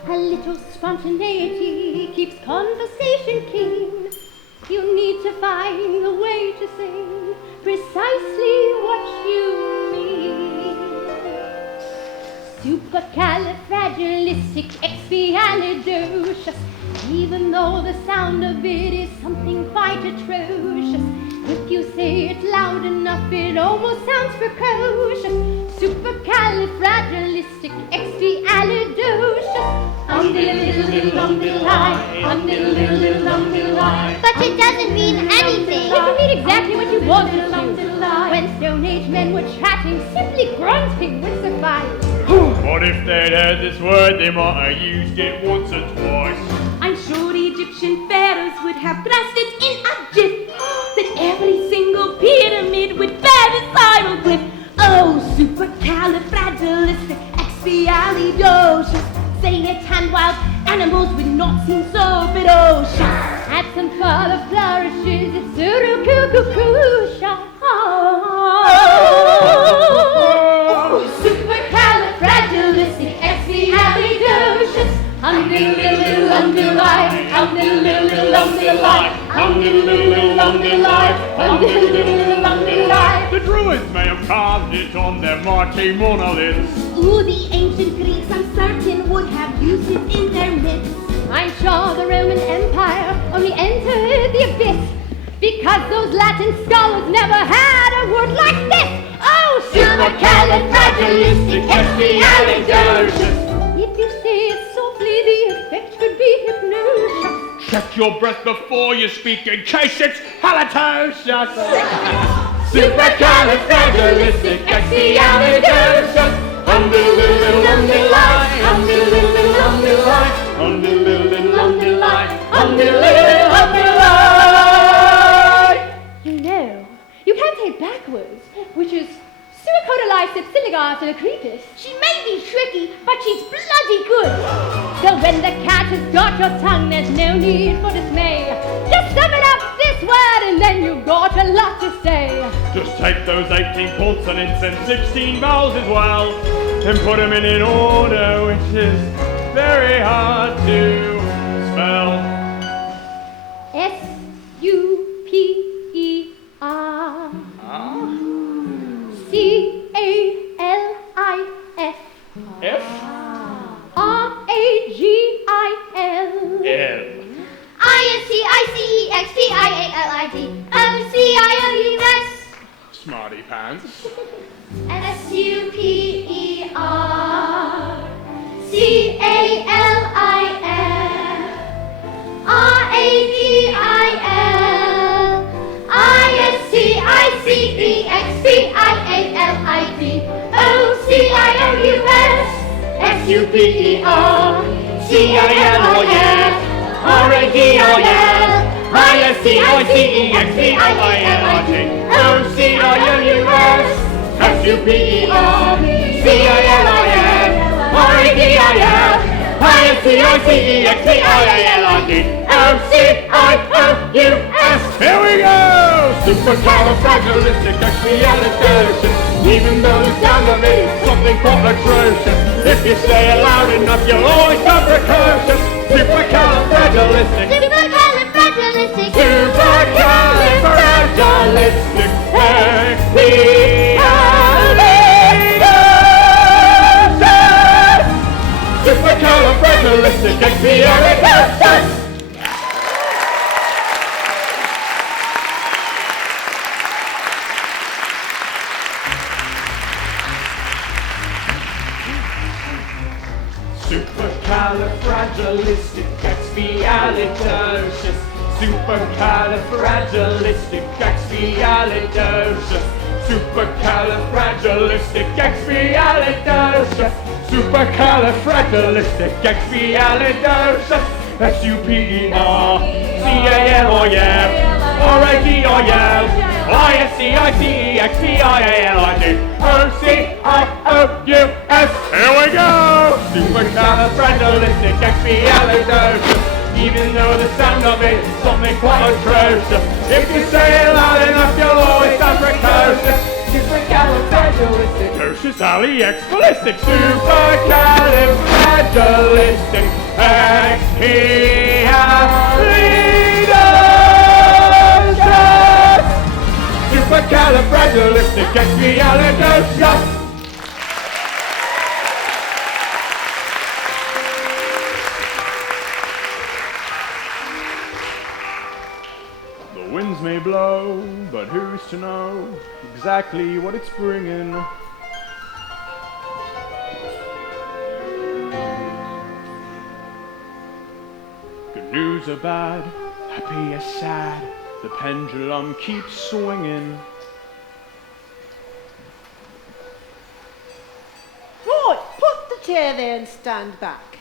A little spontaneity keeps conversation keen. You need to find a way to say precisely what you mean. Supercalifragilisticexpialidocious. Even though the sound of it is something quite atrocious, if you say it loud enough, it almost sounds precocious. Supercalifragilisticexpialidocious. But it doesn't mean anything. It can mean exactly what you want it to. When Stone Age men were chatting, simply grunting would suffice. What if they'd heard this word? They might have used it once or twice. I'm sure Egyptian pharaohs would have thrust it in a jiff. That every single pyramid would bear this hieroglyph. Oh, supercalifragilisticexpialidocious. Say it and wild animals would not seem so ferocious. Add some further flourishes, it's Surukukukusha. Oh, supercalifragilisticexpialidocious. Umdiddle-diddle-umdiddle-lie, umdiddle-diddle-umdiddle-lie, umdiddle-diddle-umdiddle-lie, umdiddle-diddle-umdiddle-lie. The Druids may have carved it on their marquee monoliths. Ooh, the ancient Greeks, I'm certain, would have used it in their myths. I'm sure the Roman Empire only entered the abyss because those Latin scholars never had a word like this. Oh, supercalifragilisticexpialidocious. If you say it softly, the effect could be hypnosis. Check your breath before you speak in case it's halitosis. Supercalifragilisticexpialidocious. Umdi-lili-lum-di-lie, umdi-lili-lum-di-lie, umdi-lili-lum-di-lie, umdi-lili-lum-di-lie. You know, you can say it backwards, which is Suicodalicepsiligatalacrepus. She may be tricky, but she's bloody good. So when the cat has got your tongue, there's no need for dismay. Just sum it up this word and then you've got a lot to say. Just take those 18 consonants and 16 vowels as well, and put them in order, which is very hard to spell. S-U-P-E-R C-A-L-I-F F R-A-G-I-L L I-S-T-I-C-E-X-P-I-A-L-I-D O-C-I-O-U-S Smarty pants. S-U-P-E-R C-A-L-I-F R-A-G-I-L I-S-T-I-C-E-X-P-I-A-L-I-D O-C-I-O-U-S S-U-P-E-R C-A-L-I-F R-A-G-I-L I-S-T-I-C-E-X-P-I-A-L-I-D O-C-I-O-U-S S-U-P-E-R C-A-L-I-F R-A-G-I-L I-S-T-I-C-E-X-P-I-A-L-I-D O-C-I-O-U-S. Here we go! Supercalifragilisticexpialidocious. Even though the sound of it is something quite atrocious, if you say it loud enough, you'll always come precocious. Supercalifragilistic. Supercalifragilistic. Supercalifragilisticexpialidocious. Supercalifragilisticexpialidocious. Supercalifragilisticexpialidocious. Supercalifragilisticexpialidocious. Supercalifragilisticexpialidocious. Supercalifragilisticexpialidocious. S-U-P-E-R C-A-L-I-F R-A-G-I-L I-S-T-I-C-E-X-P-I-A-L-I-D O-C-I-O-U-S. Here we go! Supercalifragilisticexpialidocious. Even though the sound of it is something quite atrocious, if you say it loud enough, you'll always sound precocious. Supercalifragilisticexpialidocious. Ali-X-ballistic. Supercalifragilisticexpialidocious. Supercalifragilisticexpialidocious. The winds may blow, but who's to know exactly what it's bringing? Good news or bad, happy or sad, the pendulum keeps swinging. Right, put the chair there and stand back.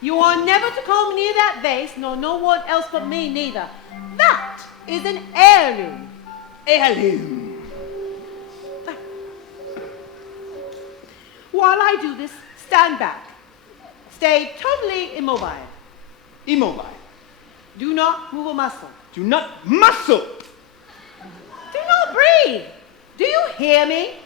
You are never to come near that vase, nor no one else but me neither. That is an heirloom. Heirloom. While I do this, stand back. Stay totally immobile. Immobile. Do not move a muscle. Do not muscle. Do not breathe. Do you hear me?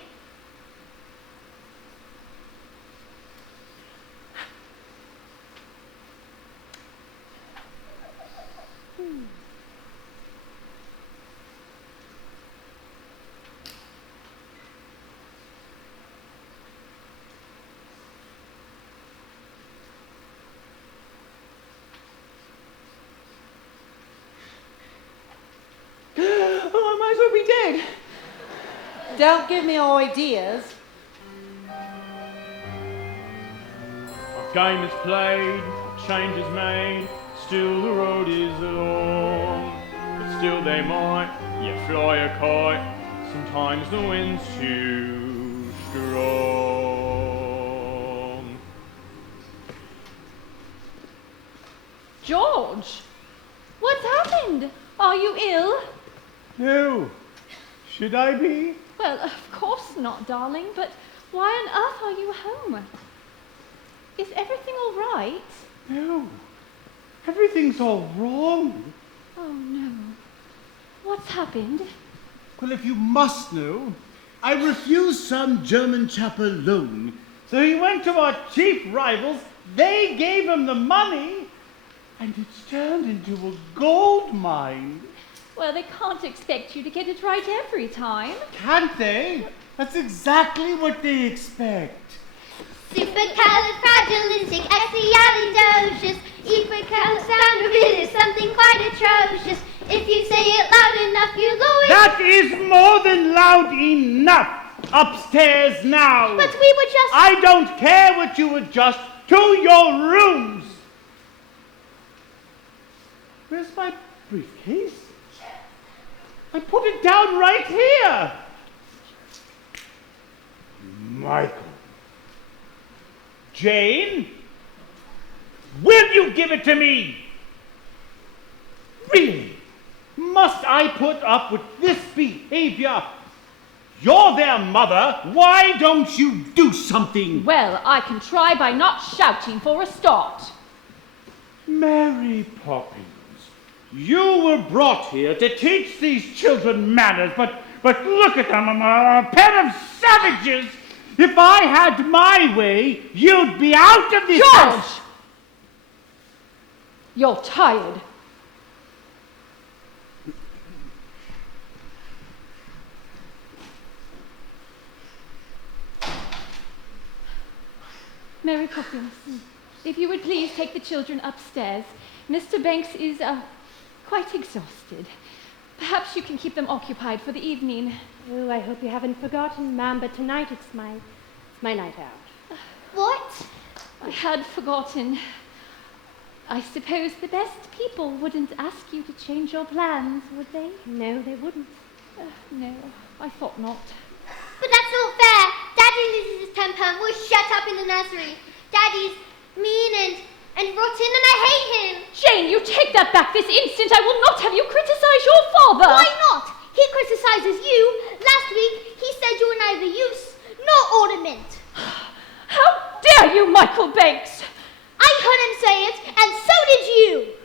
we did. Don't give me ideas. A game is played, a change is made, still the road is long. But still they might yet fly a kite, sometimes the wind's too strong. George, what's happened? Are you ill? No. Should I be? Well, of course not, darling, but why on earth are you home? Is everything all right? No. Everything's all wrong. Oh, no. What's happened? Well, if you must know, I refused some German chap a loan. So he went to our chief rivals, they gave him the money, and it's turned into a gold mine. Well, they can't expect you to get it right every time. Can't they? That's exactly what they expect. Supercalifragilisticexpialidocious. Supercalifragilistic something quite atrocious. If you say it loud enough, you'll always... That is more than loud enough. Upstairs now. But we were just... I don't care what you adjust to your rooms. Where's my briefcase? I put it down right here. Michael. Jane? Will you give it to me? Really? Must I put up with this behavior? You're their mother. Why don't you do something? Well, I can try by not shouting for a start. Mary Poppins, you were brought here to teach these children manners, but look at them, a pair of savages. If I had my way, you'd be out of this house. You're tired. Mary Poppins, if you would please take the children upstairs. Mr. Banks is quite exhausted. Perhaps you can keep them occupied for the evening. Oh, I hope you haven't forgotten, ma'am, but tonight it's my night out. What? I had forgotten. I suppose the best people wouldn't ask you to change your plans, would they? No, they wouldn't. No, I thought not. But that's not fair. Daddy loses his temper and we're shut up in the nursery. Daddy's mean and rotten and I hate him. Jane, you take that back this instant. I will not have you criticize your father. Why not? He criticizes you. Last week he said you were neither use nor ornament. How dare you, Michael Banks? I heard him say it, and so did you.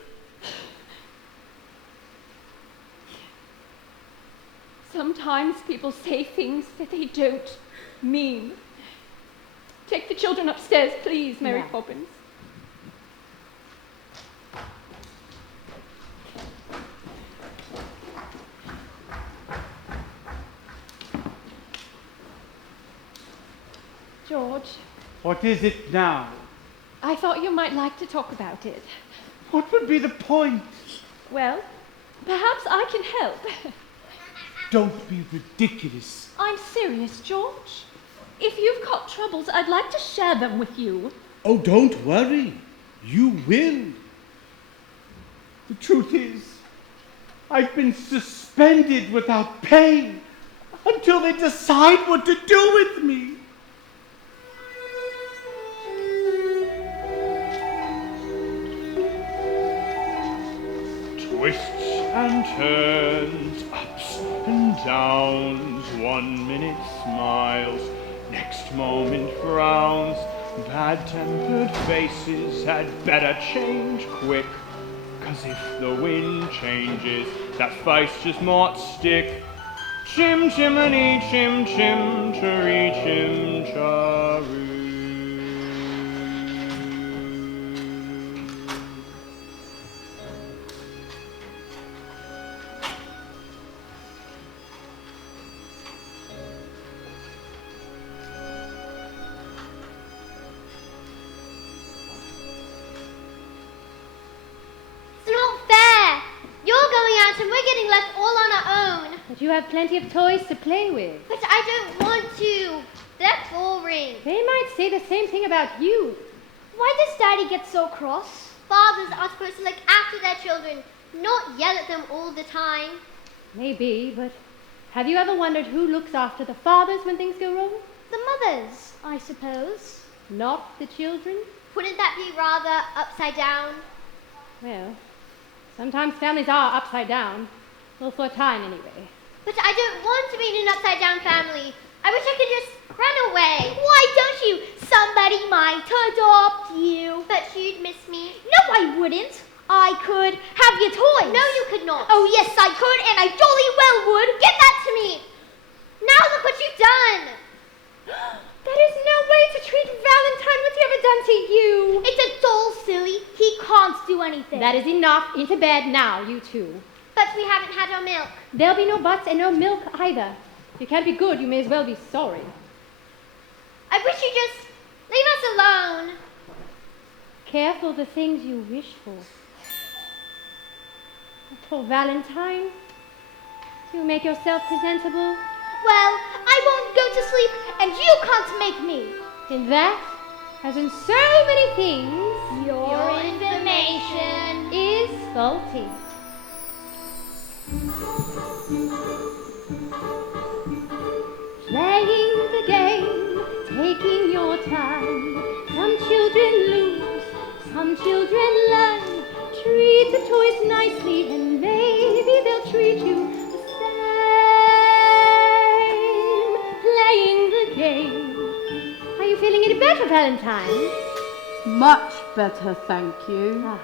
Sometimes people say things that they don't mean. Take the children upstairs, please, Mary Poppins. George. What is it now? I thought you might like to talk about it. What would be the point? Well, perhaps I can help. Don't be ridiculous. I'm serious, George. If you've got troubles, I'd like to share them with you. Oh, don't worry. You will. The truth is, I've been suspended without pay until they decide what to do with me. Twists and turns, ups and downs. 1 minute smiles, next moment frowns. Bad-tempered faces had better change quick, 'cause if the wind changes, that face just might stick. Chim chimney, chim chim, cherry chim charoo. And we're getting left all on our own. It But you have plenty of toys to play with. But I don't want to. They're boring. They might say the same thing about you. Why does Daddy get so cross? Fathers are supposed to look after their children, not yell at them all the time. Maybe, but have you ever wondered who looks after the fathers when things go wrong? The mothers, I suppose. Not the children? Wouldn't that be rather upside down? Well, sometimes families are upside down. Well, for a time anyway. But I don't want to be in an upside down family. I wish I could just run away. Why don't you? Somebody might adopt you. But you'd miss me. No, I wouldn't. I could have your toys. No, you could not. Oh, yes, I could, and I jolly well would. Give that to me. Now look what you've done. That is no way to treat Valentine. What's he ever done to you? It's a doll, silly. He can't do anything. That is enough. Into bed now, you two. But we haven't had our milk. There'll be no buts and no milk either. If you can't be good, you may as well be sorry. I wish you'd just leave us alone. Careful the things you wish for. Poor Valentine. Do make yourself presentable. Well, I won't go to sleep, and you can't make me. In that, as in so many things, your information is faulty. Playing the game, taking your time. Some children lose, some children learn. Treat the toys nicely, and maybe they'll treat you the same. Playing the game. Are you feeling any better, Valentine? Much better, thank you. Ah.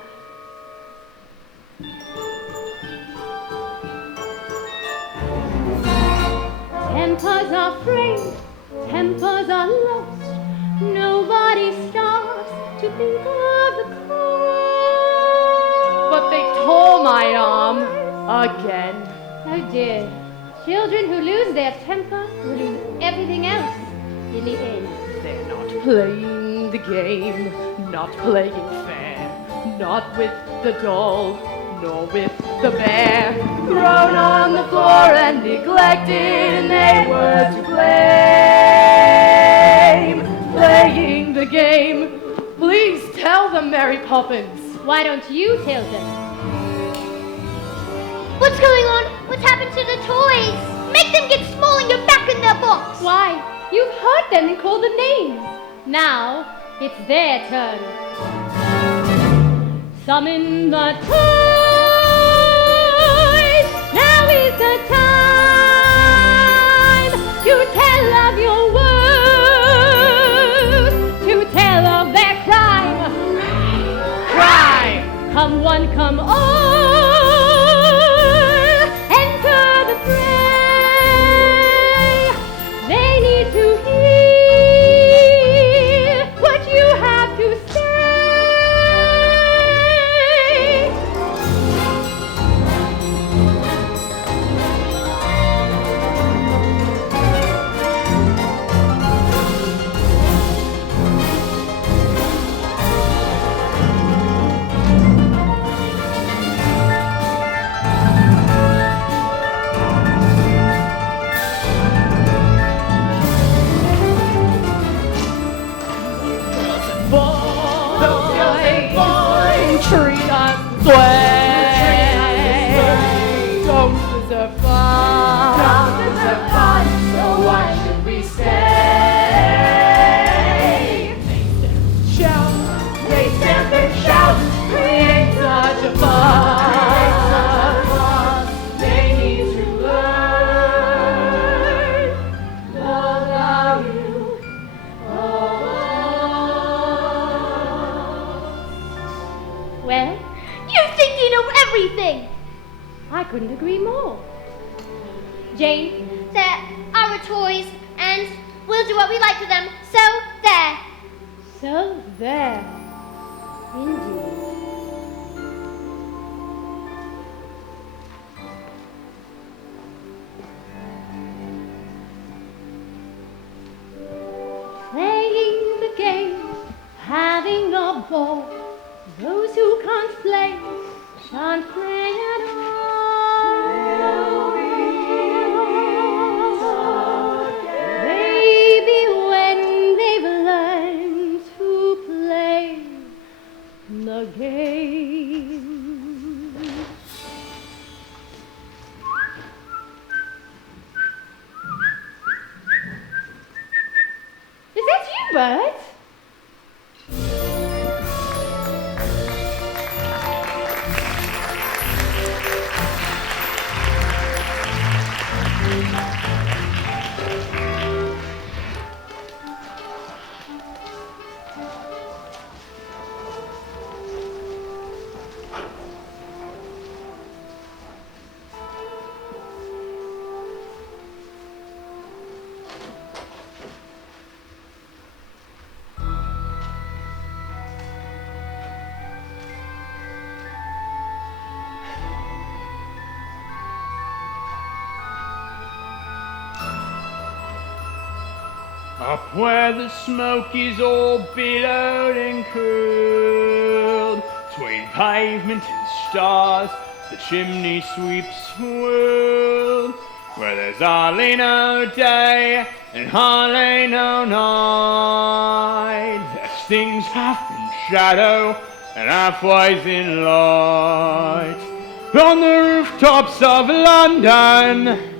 Tempers are frayed, tempers are lost. Nobody stops to think of the cost. But they tore my arm again. Oh dear. Children who lose their temper will lose everything else in the end. They're not playing the game, not playing fair, not with the doll, nor with the bear. Thrown on the floor and neglected, and they were to blame. Playing the game. Please tell them, Mary Poppins. Why don't you tell them? What's going on? What's happened to the toys? Make them get small and get back in their box. Why, you've hurt them and called them names. Now, it's their turn. Summon the toys. Now is the time to tell of your woes, to tell of their crime. Cry! Come one, come all. Enter the fray. They need to hear what you have to say. Treat us this way. Don't deserve fun. Don't deserve fun, so why should we stay? They stamp and shout, create such a fuss. They need to learn about you. Well, You think you know everything. I couldn't agree more. Jane, They're our toys, and we'll do what we like with them. So, there. so there. Indeed. Playing the game, having a ball. Those who can't play shan't play at all. Bert. Up where the smoke is all billowed and curled, between pavement and stars, the chimney sweeps whirled. Where there's hardly no day and hardly no night, there's things half in shadow and halfways in light. On the rooftops of London.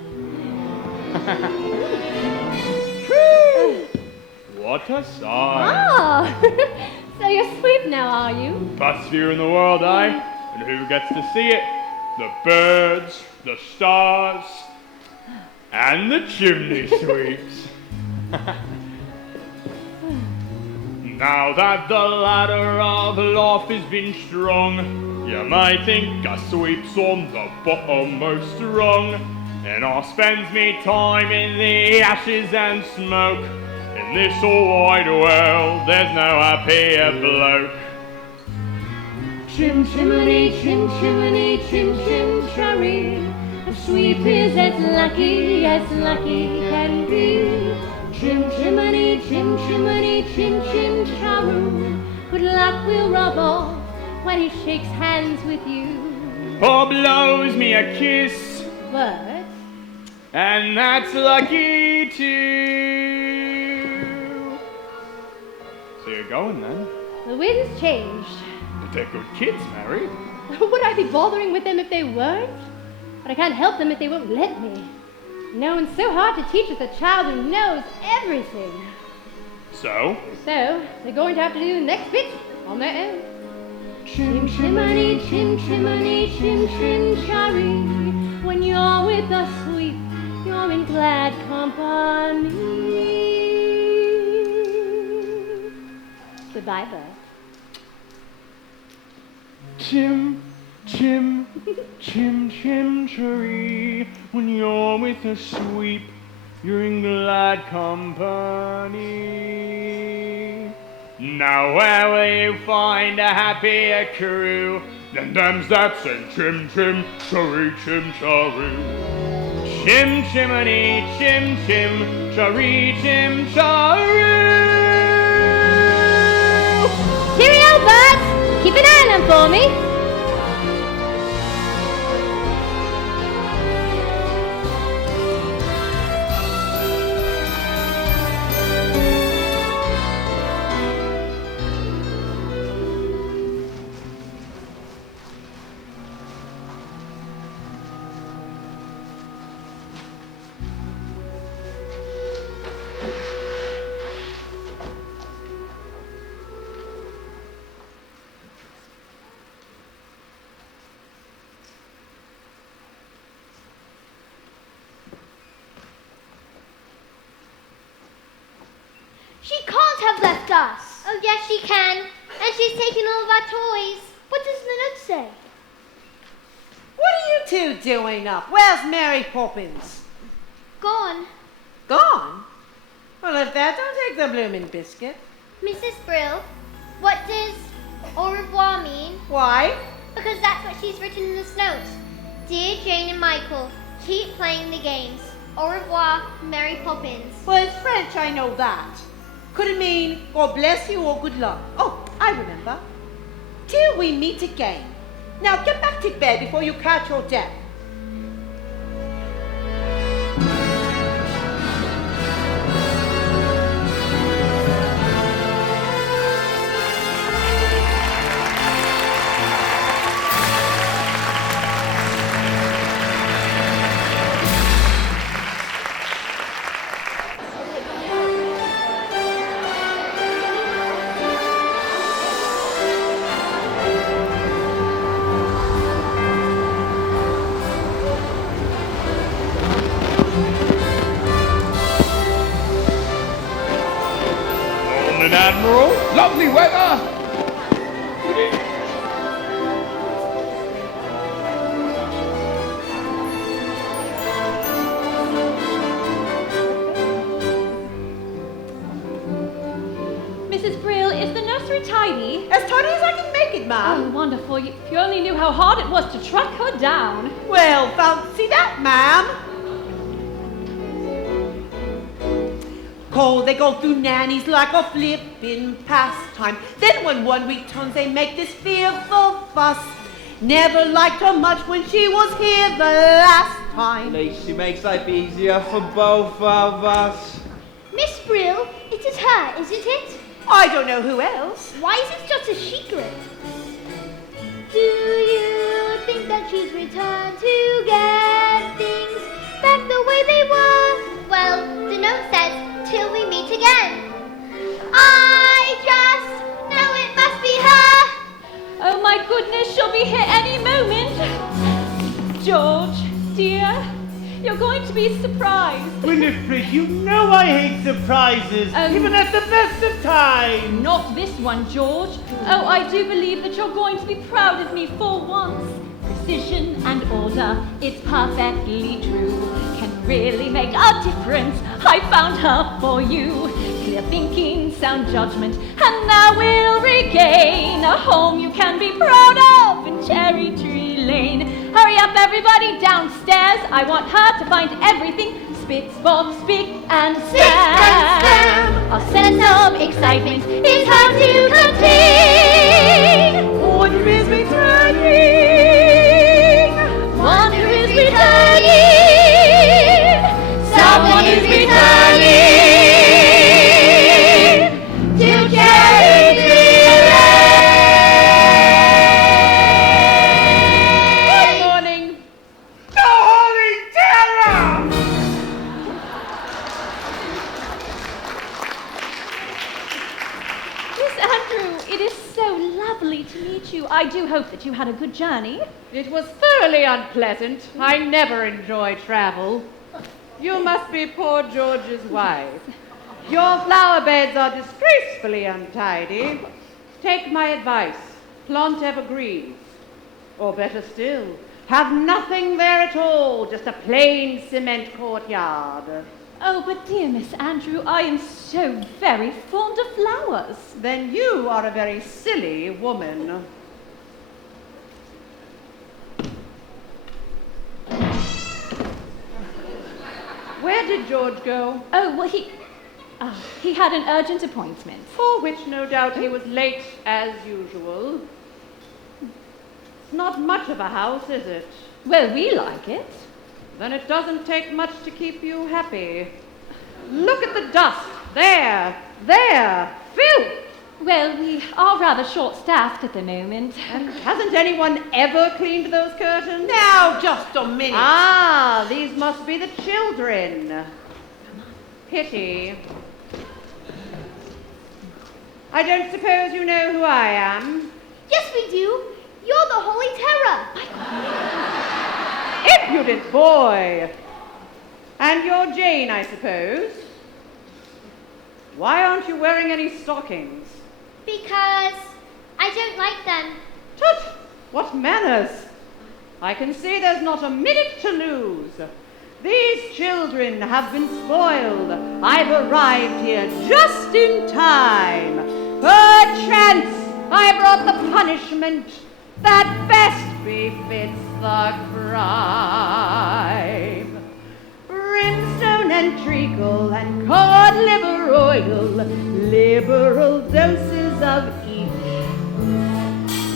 What a sight! Oh, so you're sweep now, are you? Best view in the world, eh? And who gets to see it? The birds, the stars, and the chimney sweeps. Now that the ladder of life has been strung, you may think I sweeps on the bottommost rung, and I spends me time in the ashes and smoke. In this all wide world, there's no happier bloke. Chim chimney, chim chimney, chim chim cherry. A sweep is as lucky can be. Chim chimney, chim chimney, chim chim charu. Good luck will rub off when he shakes hands with you. Or blows me a kiss, But and that's lucky too. So you're going then? the wind's changed. But they're good kids, Mary. Would I be bothering with them if they weren't? But I can't help them if they won't let me. You know, it's so hard to teach with a child who knows everything. So So, they're going to have to do the next bit on their own. Chim chimney, chim chimney, chim chim cherry. When you're with a sweep, you're in glad company. Goodbye, Bert. Chim, chim, chim, chim, cherry. When you're with a sweep, you're in glad company. Now where will you find a happier crew than them that sing chim, chim, cherry, chim, cherry. Chim, chimney, chim, chim, cherry, chim, cherry. Cheerio, Bert! Keep an eye on them for me. She can't have left us. Oh, yes, she can. And she's taken all of our toys. What does the note say? What are you two doing up? Where's Mary Poppins? Gone. Gone? Well, if that don't take the bloomin' biscuit. Mrs. Brill, what does au revoir mean? Why? Because that's what she's written in this note. Dear Jane and Michael, keep playing the games. Au revoir, Mary Poppins. Well, it's French, I know that. Could it mean God bless you or good luck? Oh, I remember. Till we meet again. Now get back to bed before you catch your death. Admiral. Lovely weather. Mrs. Brill, is the nursery tidy? As tidy as I can make it, Oh, ma'am. wonderful. If you only knew how hard it was to track her down. Well, fancy that, ma'am. They go through nannies like a flippin' pastime. Then when 1 week turns, they make this fearful fuss. Never liked her much when she was here the last time. At least she makes life easier for both of us. Miss Brill, it is her, isn't it? I don't know who else. Why is it such a secret? Do you think that she's returned to get things back the way they were? Well, the note says, till we meet again. I just know it must be her. Oh my goodness, she'll be here any moment. George, dear, you're going to be surprised. Winifred, you know I hate surprises, even at the best of times. Not this one, George. Oh, I do believe that you're going to be proud of me for once. Precision and order, it's perfectly true. Can really make a difference. I found her for you. Clear thinking, sound judgment, and now we'll regain a home you can be proud of in Cherry Tree Lane. Hurry up, everybody, downstairs. I want her to find everything. Spit, bob, speak, and slam. Our sense of excitement is how to contain. Order is returning. Wonder is returning. Someone is returning to Cherry Tree Lane. Good morning. The Holy Terror! Miss Andrew, it is so lovely to meet you. I do hope that you had a good journey. It was thoroughly unpleasant. I never enjoy travel. You must be poor George's wife. Your flower beds are disgracefully untidy. Take my advice. Plant evergreens. Or better still, have nothing there at all, just a plain cement courtyard. Oh, but dear Miss Andrew, I am so very fond of flowers. Then you are a very silly woman. Where did George go? Oh, well, he had an urgent appointment. For which no doubt he was late as usual. Not much of a house, is it? Well, we like it. Then it doesn't take much to keep you happy. Look at the dust. There. Filth. Well, we are rather short-staffed at the moment. And hasn't anyone ever cleaned those curtains? Now, just a minute. Ah, these must be the children. Pity. I don't suppose you know who I am. Yes, we do. You're the Holy Terror. Impudent boy. And you're Jane, I suppose. Why aren't you wearing any stockings? Because I don't like them. Tut! What manners! I can see there's not a minute to lose. These children have been spoiled. I've arrived here just in time. Perchance I brought the punishment that best befits the crime. Brimstone and treacle and cod liver oil, liberal doses of each.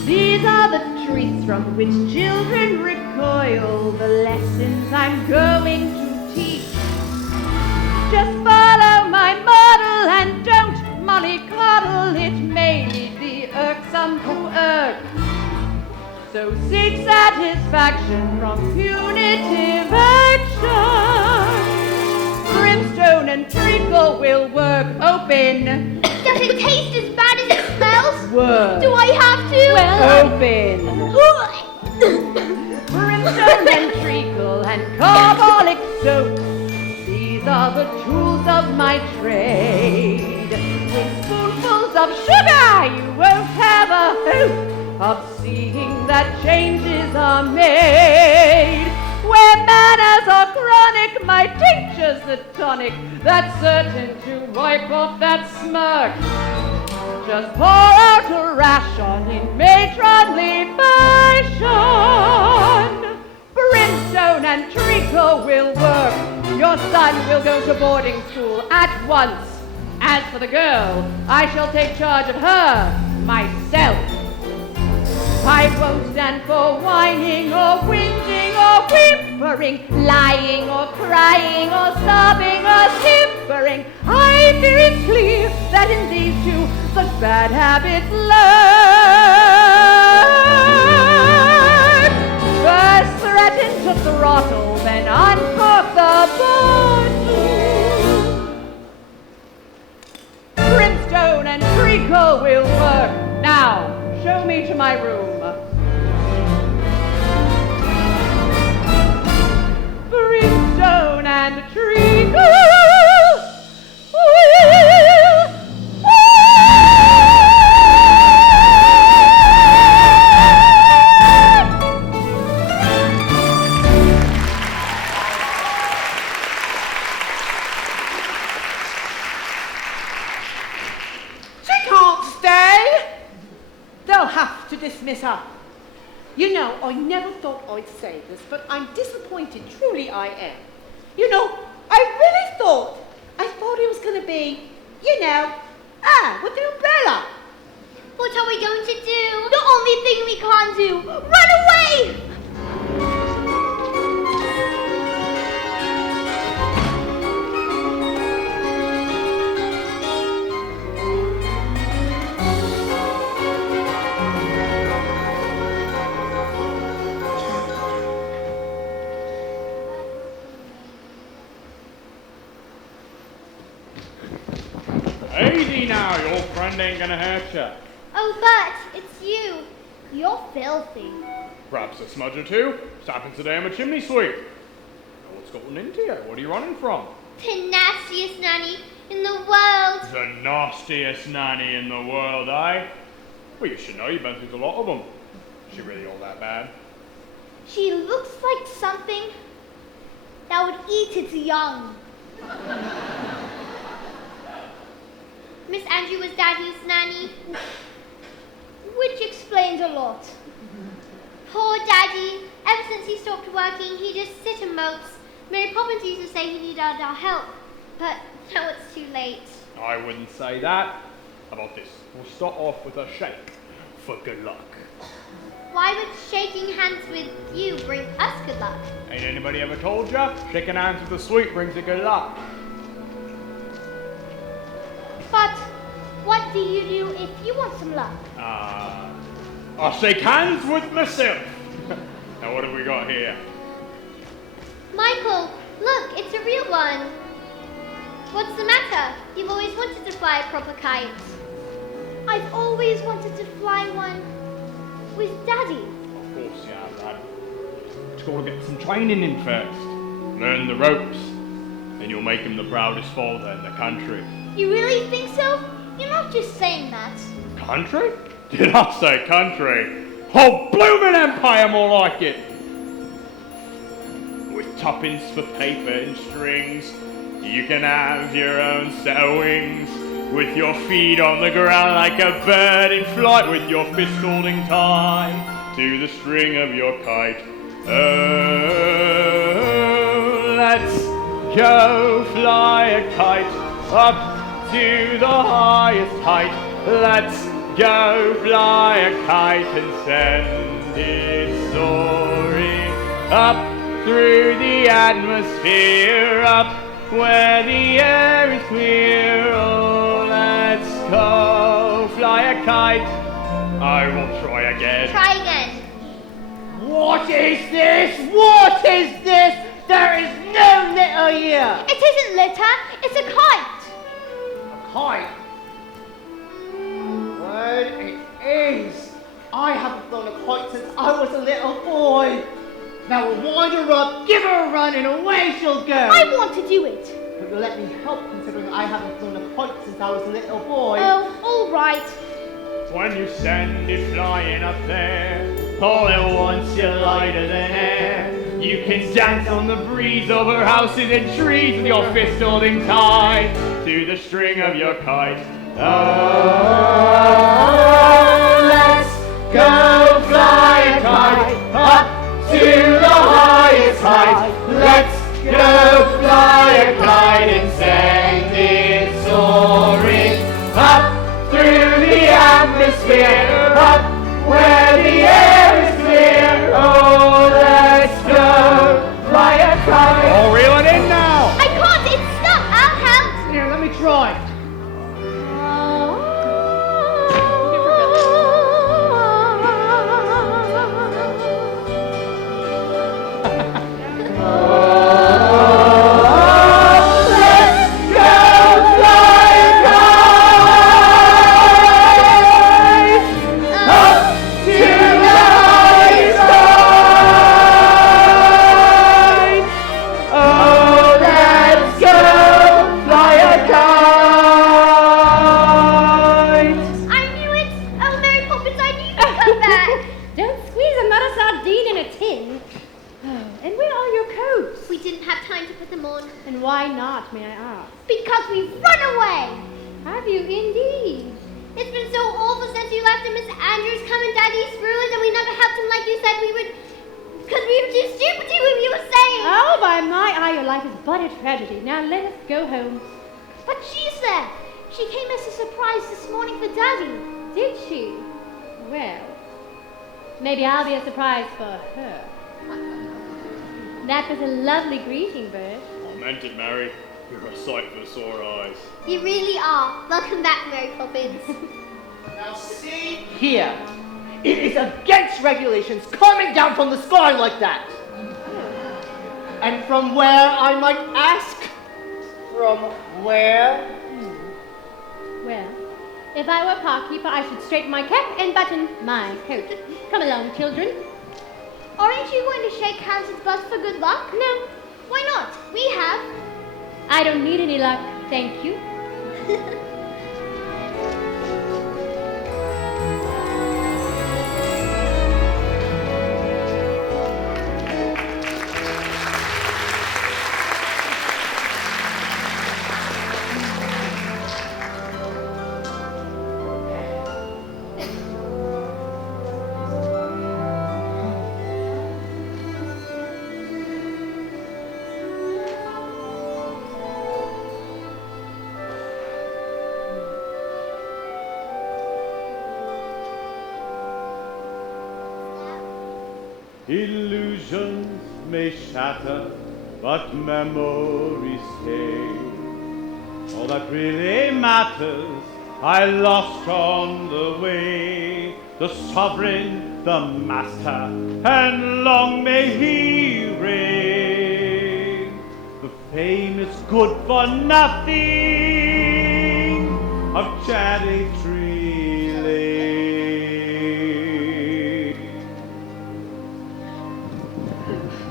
These are the treats from which children recoil, the lessons I'm going to teach. Just follow my model and don't mollycoddle, it may be irksome to irk. So seek satisfaction from punitive action. Brimstone and treacle will work. Open. Does it taste as bad as it smells? Work. Do I have to? Open. Brimstone and treacle and carbolic soap. These are the tools of my trade. With spoonfuls of sugar, you won't have a hope of seeing that changes are made. Where manners are chronic, my tincture's the tonic that's certain to wipe off that smirk. Just pour out a ration in matronly fashion. Brimstone and treacle will work. Your son will go to boarding school at once. As for the girl, I shall take charge of her myself. I won't stand for whining or whinging or whimpering, lying or crying or sobbing or simpering. I fear it's clear that in these two such bad habits lurk. First threaten to throttle, then uncork the bottle. Brimstone and treacle will work. Now, show me to my room. Brimstone and treacle will work. She can't stay. They'll have to dismiss her. You know, I never thought I'd say this, but I'm disappointed, truly I am. You know, I really thought it was going to be, with the umbrella. What are we going to do? The only thing we can't do. Run away! Easy now, your friend ain't gonna hurt ya. Oh, but it's you. You're filthy. Perhaps a smudge or two. Just happened today I'm a chimney sweep. Now what's gotten into you? What are you running from? The nastiest nanny in the world. The nastiest nanny in the world, eh? Well, you should know you've been through a lot of them. Is she really all that bad? She looks like something that would eat its young. Miss Andrew was Daddy's nanny, which explains a lot. Poor Daddy, ever since he stopped working, he just sit and mopes. Mary Poppins used to say he needed our help, but now it's too late. I wouldn't say that. How about this? We'll start off with a shake for good luck. Why would shaking hands with you bring us good luck? Ain't anybody ever told ya? Shaking hands with the sweet brings you good luck. But what do you do if you want some luck? I'll shake hands with myself. Now what have we got here? Michael, look, it's a real one. What's the matter? You've always wanted to fly a proper kite. I've always wanted to fly one with Daddy. Of course you have, lad. Just got to get some training in first. Learn the ropes. Then you'll make him the proudest father in the country. You really think so? You're not just saying that. Country? Did I say country? Oh, bloomin' empire, more like it! With tuppence for paper and strings, you can have your own set of wings. With your feet on the ground like a bird in flight, with your fist holding tight to the string of your kite. Oh, let's go fly a kite up to the highest height. Let's go fly a kite and send it soaring up through the atmosphere, up where the air is clear. Oh, let's go fly a kite. I will try again. Try again. What is this? What is this? There is no litter here. It isn't litter, it's a kite. A kite? Well, it is. I haven't flown a kite since I was a little boy. Now we'll wind her up, give her a run, and away she'll go. I want to do it. but you'll let me help considering I haven't flown a kite since I was a little boy. Oh, all right. When you send it flying up there, all at once you're lighter than air. You can dance on the breeze over houses and trees with your fist holding tight to the string of your kite. Oh, let's go fly a kite up to the highest height. Let's go fly a kite and send it soaring up through the atmosphere, up where the air is clear. Oh, let's go fly a kite. All reeling in now. I can't, it's stuck. I'll help. Here, let me try. Why not, may I ask? Because we've run away. Have you indeed? It's been so awful since you left and Miss Andrews come and Daddy's ruined and we never helped him like you said we would. Because we were too stupid to do what you were saying. Oh, by my eye, your life is but a tragedy. Now let us go home. But she's there. She came as a surprise this morning for Daddy. Did she? Well, maybe I'll be a surprise for her. That was a lovely greeting, Bert. I meant it, Mary. You're a sight for sore eyes. You really are. Welcome back, Mary Poppins. Now see here. It is against regulations coming down from the sky like that. And from where, I might ask? From where? Well, if I were park keeper, I should straighten my cap and button my coat. Come along, children. Aren't you going to shake hands with Buzz for good luck? No. Why not? We have. I don't need any luck, thank you. Illusions may shatter, but memories stay. All that really matters, I lost on the way. The sovereign, the master, and long may he reign. The fame is good for nothing of Cherry Tree Lane.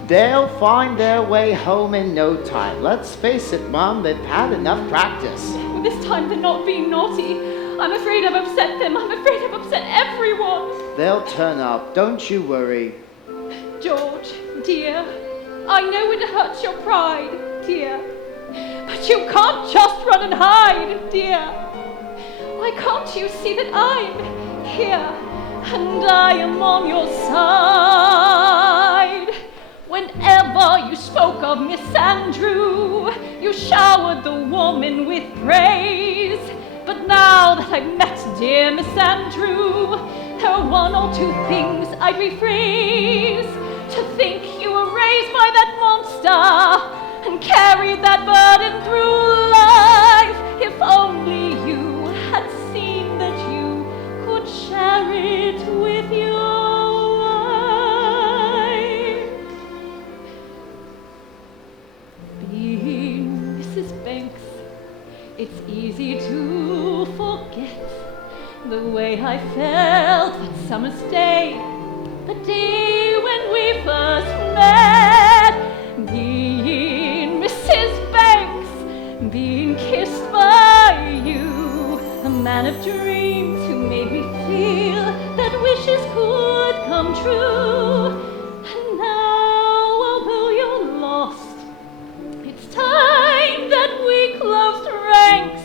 They'll find their way home in no time. Let's face it, Mom, they've had enough practice. Well, this time they're not being naughty. I'm afraid I've upset them. I'm afraid I've upset everyone. They'll turn up, don't you worry. George, dear, I know it hurts your pride, dear. But you can't just run and hide, dear. Why can't you see that I'm here and I am on your side? Whenever you spoke of Miss Andrew, you showered the woman with praise. But now that I've met dear Miss Andrew, there are one or two things I'd rephrase. To think you were raised by that monster and carried that burden through life. If only you had seen that you could share it with your wife. Being Mrs. Banks, it's easy to forget the way I felt that summer's day, the day when we first met. Being Mrs. Banks, of dreams who made me feel that wishes could come true. And now, although you're lost, it's time that we closed ranks.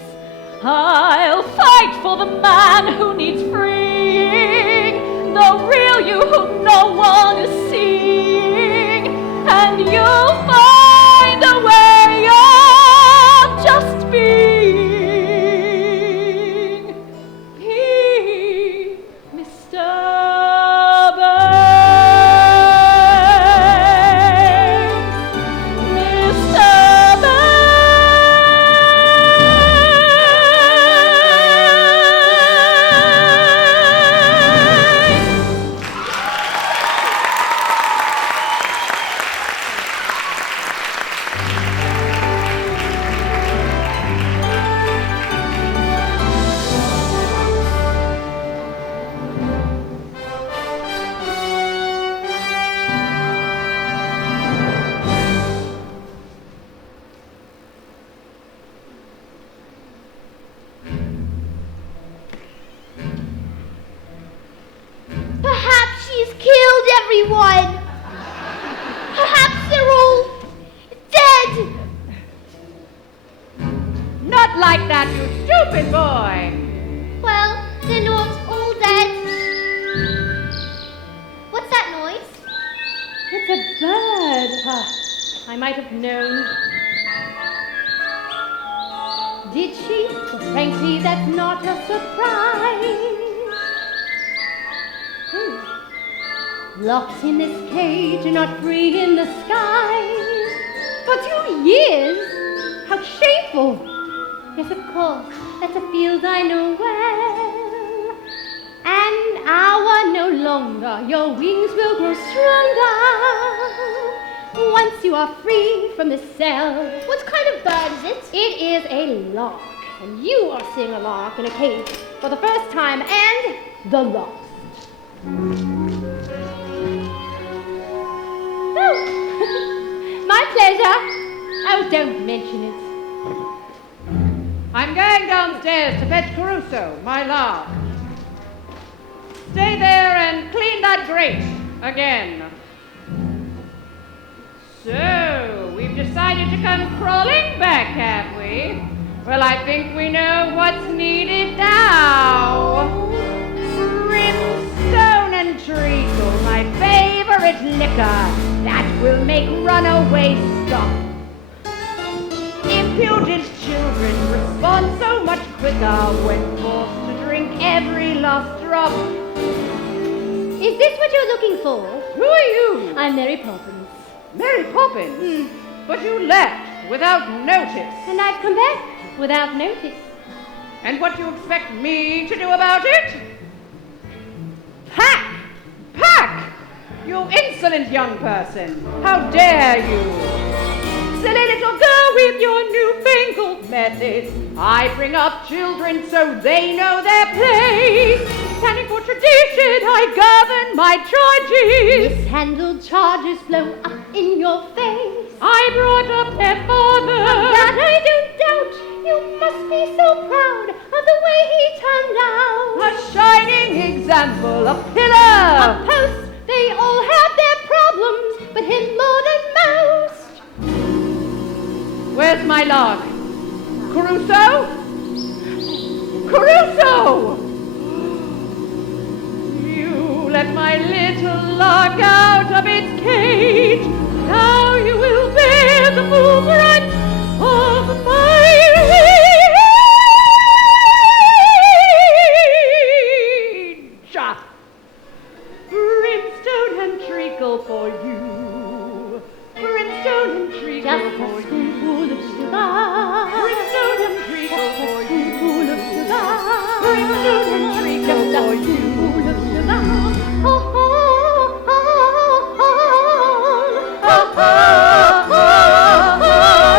I'll fight for the man who needs freeing, the real you whom no one is seeing, and you'll find a way of just being me, Mr. Banks, Mr. Perhaps she's killed everyone. Perhaps they're all dead. Not like that, you stupid boy! Well, they're not all dead. What's that noise? It's a bird. I might have known. Did she? Well, frankly, that's not a surprise. Locked in this cage, not free in the skies. For 2 years? How shameful! Yes, of course, that's a field I know well. An hour no longer, your wings will grow stronger. Once you are free from the cell. What kind of bird is it? It is a lark, and you are seeing a lark in a cage for the first time, and the lost. Oh, my pleasure. Oh, don't mention it. I'm going downstairs to fetch Caruso, my lark. Stay there and clean that grate again. So, we've decided to come crawling back, have we? Well, I think we know what's needed now. Brimstone and treacle, my favorite liquor, that will make runaway stop. Impudent children respond so much quicker when forced to drink every last drop. Is this what you're looking for? Who are you? I'm Mary Poppins. Mary Poppins? But you left without notice. And I've come back without notice. And what do you expect me to do about it? Pack! Pack! You insolent young person! How dare you! Silly little girl with your newfangled methods. I bring up children so they know their place. Standing for tradition, I govern my charges. Mishandled charges blow up in your face. I brought up their father. Of that I don't doubt. You must be so proud of the way he turned out. A shining example, a pillar. A post. They all have their problems, but him more than most. Where's my lark? Caruso? Caruso! You let my little lark out of its cage. Now you will bear the full brunt of my rage. Brimstone and treacle for you. Brimstone and treacle Just for a you. spoonful of sugar. Brimstone and treacle Just a for you. spoonful of sugar. Brimstone and treacle Just a for you. spoonful of sugar. Oh, oh, oh, oh, oh, oh, oh, oh, oh.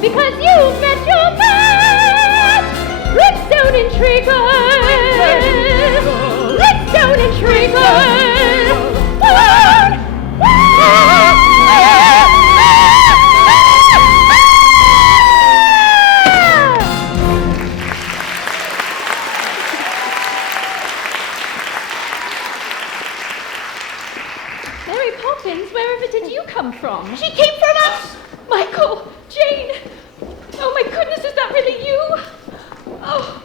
because you've met your match. Redstone and treacle. Redstone and treacle. Mary Poppins, wherever did you come from? She came from us! Michael! Jane! Oh my goodness, is that really you? Oh.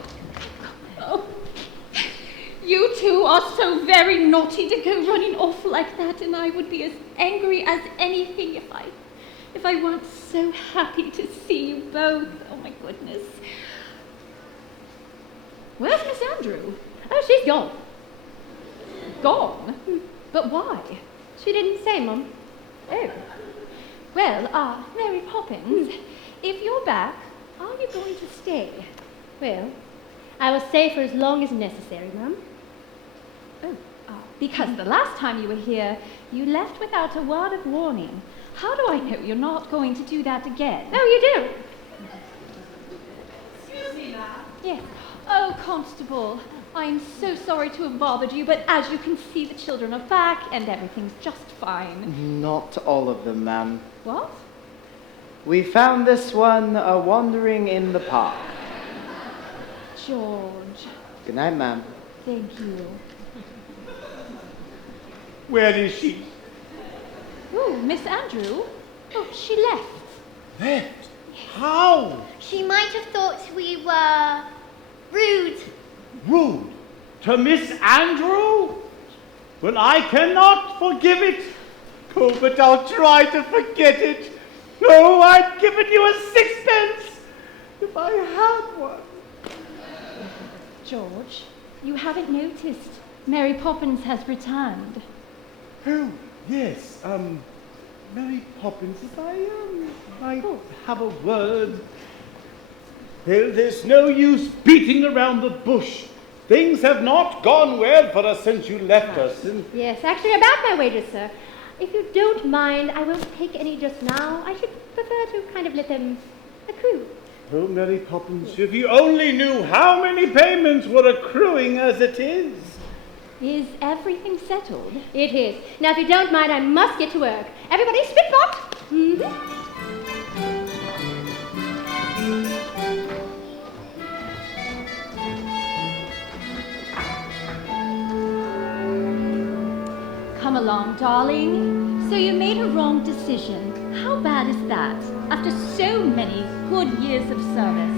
You two are so very naughty to go running off like that, and I would be as angry as anything if I weren't so happy to see you both. Oh my goodness. Where's Miss Andrew? Oh, she's gone. Gone? But why? She didn't say, Mum. Oh. Well, Mary Poppins, if you're back, are you going to stay? Well, I will stay for as long as necessary, Mum. Oh, because the last time you were here, you left without a word of warning. How do I know you're not going to do that again? Oh, you do? Excuse me, ma'am. Yes. Oh, Constable, I'm so sorry to have bothered you, but as you can see, the children are back and everything's just fine. Not all of them, ma'am. What? We found this one wandering in the park. George. Good night, ma'am. Thank you. Where is she? Oh, Miss Andrew. Oh, she left. Left? How? She might have thought we were rude. Rude? To Miss Andrew? Well, I cannot forgive it. Oh, but I'll try to forget it. Oh, I'd given you a sixpence if I had one. George, you haven't noticed. Mary Poppins has returned. Oh, yes, Mary Poppins, if I have a word. Well, there's no use beating around the bush. Things have not gone well for us since you left us. And Yes, actually, about my wages, sir. If you don't mind, I won't take any just now. I should prefer to kind of let them accrue. oh, Mary Poppins, if you only knew how many payments were accruing as it is. Is everything settled? It is. Now, if you don't mind, I must get to work. Everybody, spit-bot! Come along, darling. So you made a wrong decision. How bad is that? After so many good years of service,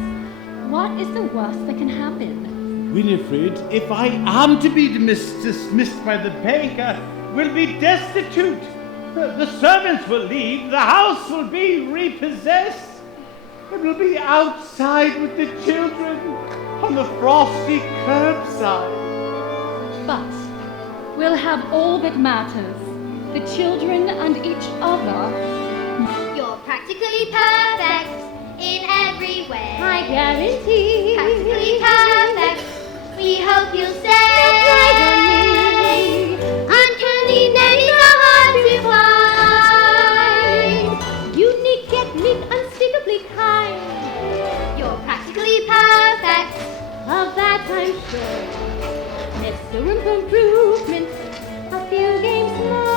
what is the worst that can happen? Winifred, if I am to be dismissed by the bank, we'll be destitute. The servants will leave. The house will be repossessed. And we'll be outside with the children on the frosty curbside. But we'll have all that matters, the children and each other. You're practically perfect in every way. I guarantee. Practically perfect. We hope you'll stay. That's right on me. Uncanny nannies are hard to find. Unique, yet neat, unspeakably kind. You're practically perfect. Of that I'm sure. There's still room for improvement. A few games more.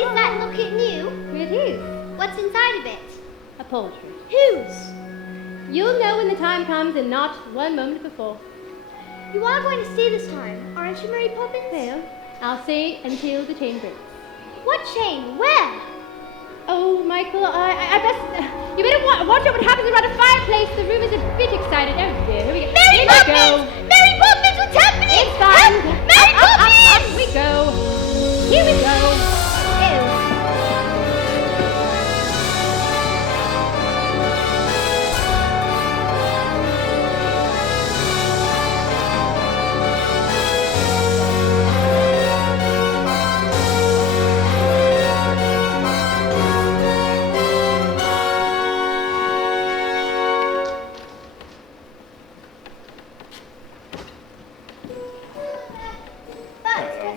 Is that locket new? It is. What's inside of it? A poultry. Whose? You'll know when the time comes and not one moment before. You are going to stay this time, aren't you, Mary Poppins? Well, I'll stay until the chain breaks. What chain? Where? Oh, Michael, I best... you better watch out what happens around the fireplace. The room is a bit excited. Oh, dear. Here we go. Mary Here Poppins! we go. Mary Poppins, what's happening? It's fine. Mary Poppins! Up we go. Here we go.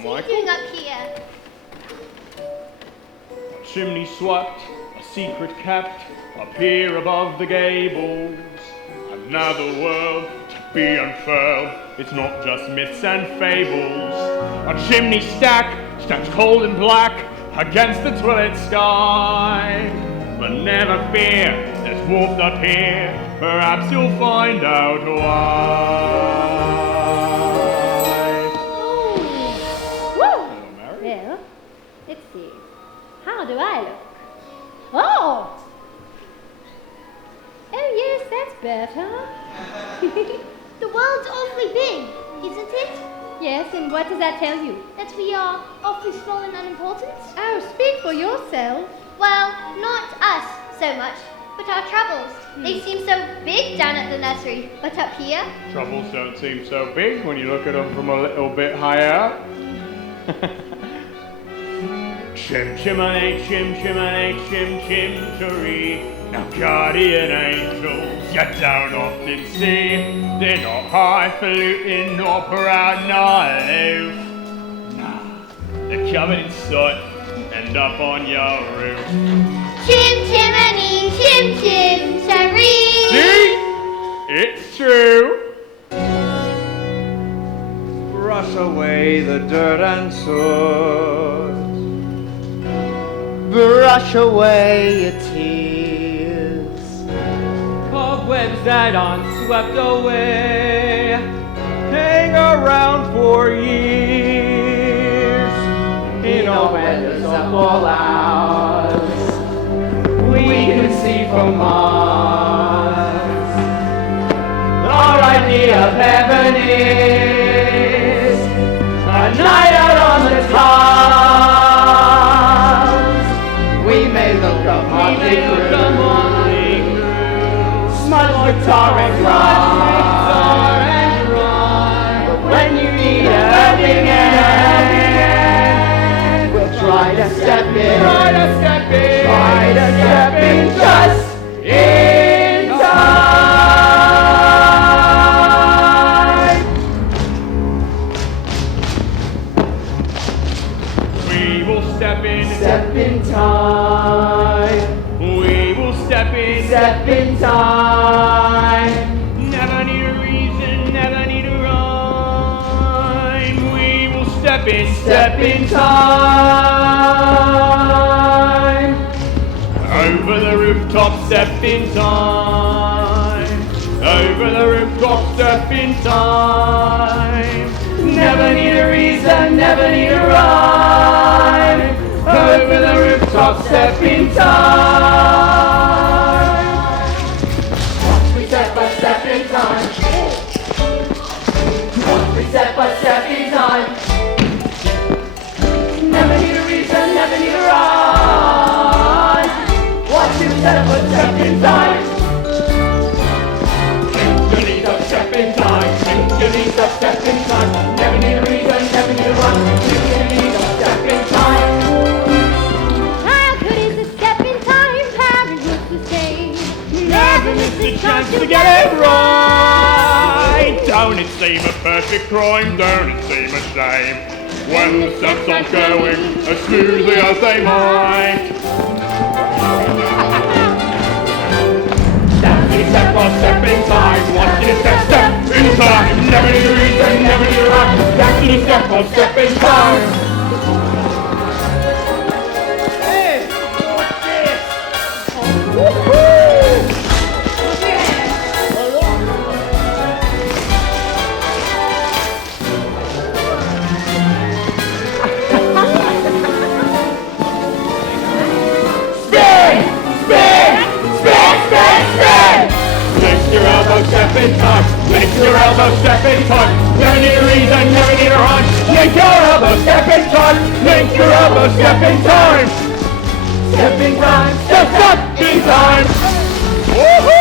What are you doing up here? Chimney swept, a secret kept up here above the gables. Another world to be unfurled. It's not just myths and fables. A chimney stack stands cold and black against the twilight sky. But never fear, there's warmth up here. Perhaps you'll find out why. Well, let's see. How do I look? Oh! Oh yes, that's better. The world's awfully big, isn't it? Yes, and what does that tell you? That we are awfully small and unimportant? Oh, speak for yourself. Well, not us so much, but our troubles. They seem so big down at the nursery, but up here? Troubles don't seem so big when you look at them from a little bit higher. Chim chimney, chim chimney, chim chimchery. Now guardian angels you don't often see. They're not highfalutin nor proud nor aloof. Nah, they're covered in soot and up on your roof. Chim chimney, chim chimchery. See? It's true. Brush away the dirt and soot. Brush away your tears. Cobwebs that aren't swept away hang around for years. In all weathers of all hours, we can see from Mars. Our idea of heaven is a night out on the tops. We may look up Motley Crue, smudge guitar and run. But when you need a helping hand, we'll try to step in, try to step in just in time. We will step in time. We will step in time. Never need a reason, never need a rhyme. We will step in time. Over the rooftop, step in time. Over the rooftop, step in time. Never need a reason, never need a rhyme. Over the rooftop, step in time. Once we step by step in time. Once we step by step in time. Never need a reason, never need a rhyme. Once you step by step in time. You need a step in time. You need a step in time. Never need a reason, never need a rhyme. You need a step in time. Never miss a chance to get it right. Don't it seem a perfect crime? Don't it seem a shame when the steps aren't going as smoothly as they might? Step by step in time. Watch it step in time. Never need a reason, never need a rhyme. That's the step by step in time. Hey, what's this? Your elbow step in time. Make your elbow step in time. Never need a reason, never need a rhyme. Make your elbow step in time. Make your elbow step in time. Step in time. Step in time. Woohoo!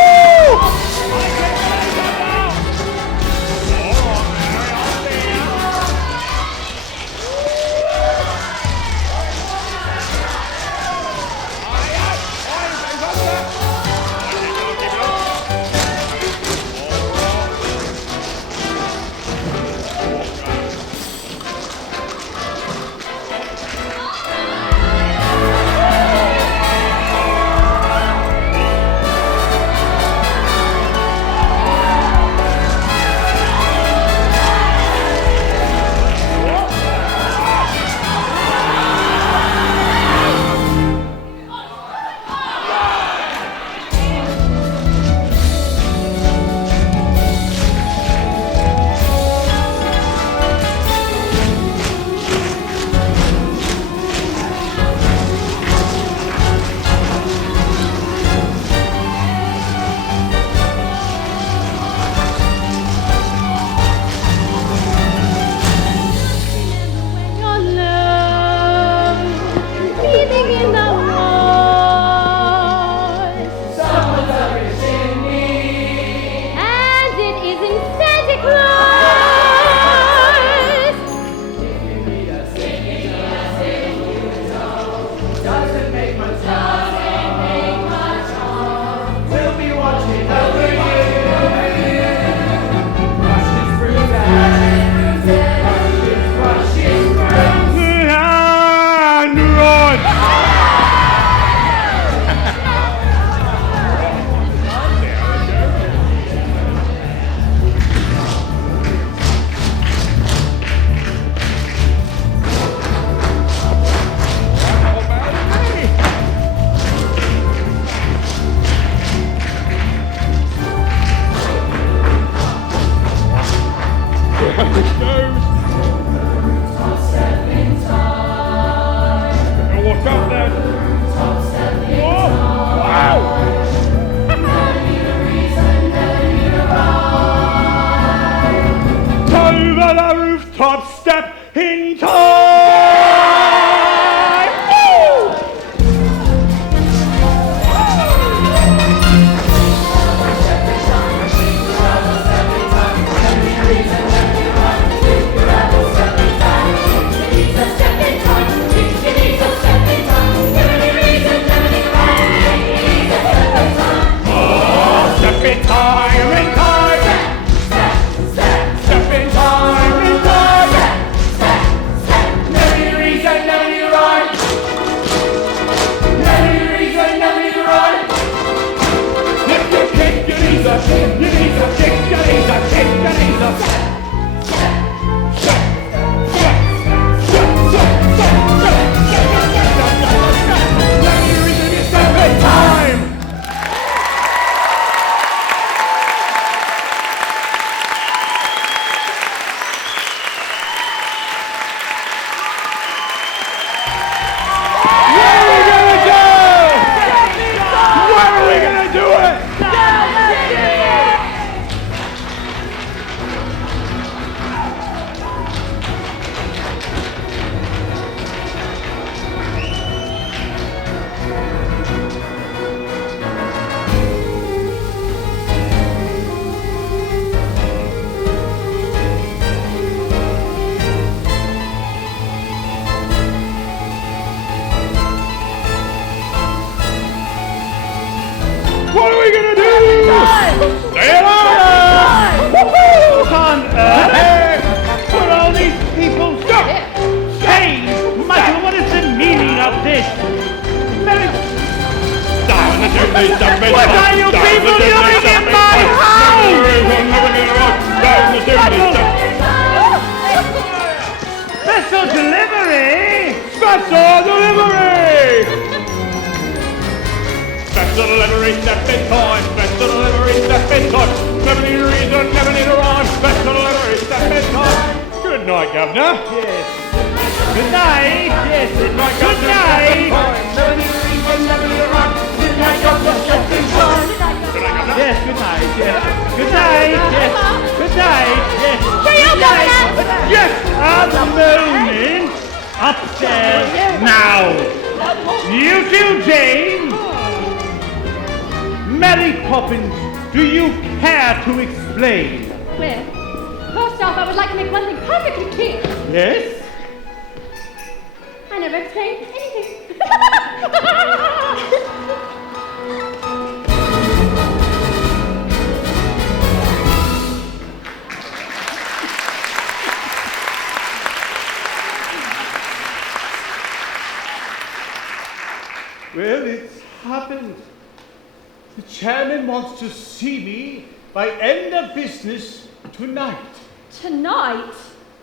What are you people doing in my house? Special delivery! Special delivery! Special delivery, step in time. Special delivery, step in time. Never need a reason, never need a rhyme. Special delivery, step in time. Good night, Governor. Yes. Good night. Yes. Good night, Good Governor. night. Never need a reason, never need a rhyme. Good night, Governor. Step in time. Good night, Governor. Yes, good night. Yes. Good night. Yes. Good night. Yes. Cheerio, Good night. Governor. Yes. A moment. Upstairs now. You too, Jane. Mary Poppins, do you care to explain? Well, first off, I would like to make one thing perfectly clear. Yes? I never explained anything. Well, it's happened. The chairman wants to see me by end of business tonight. Tonight?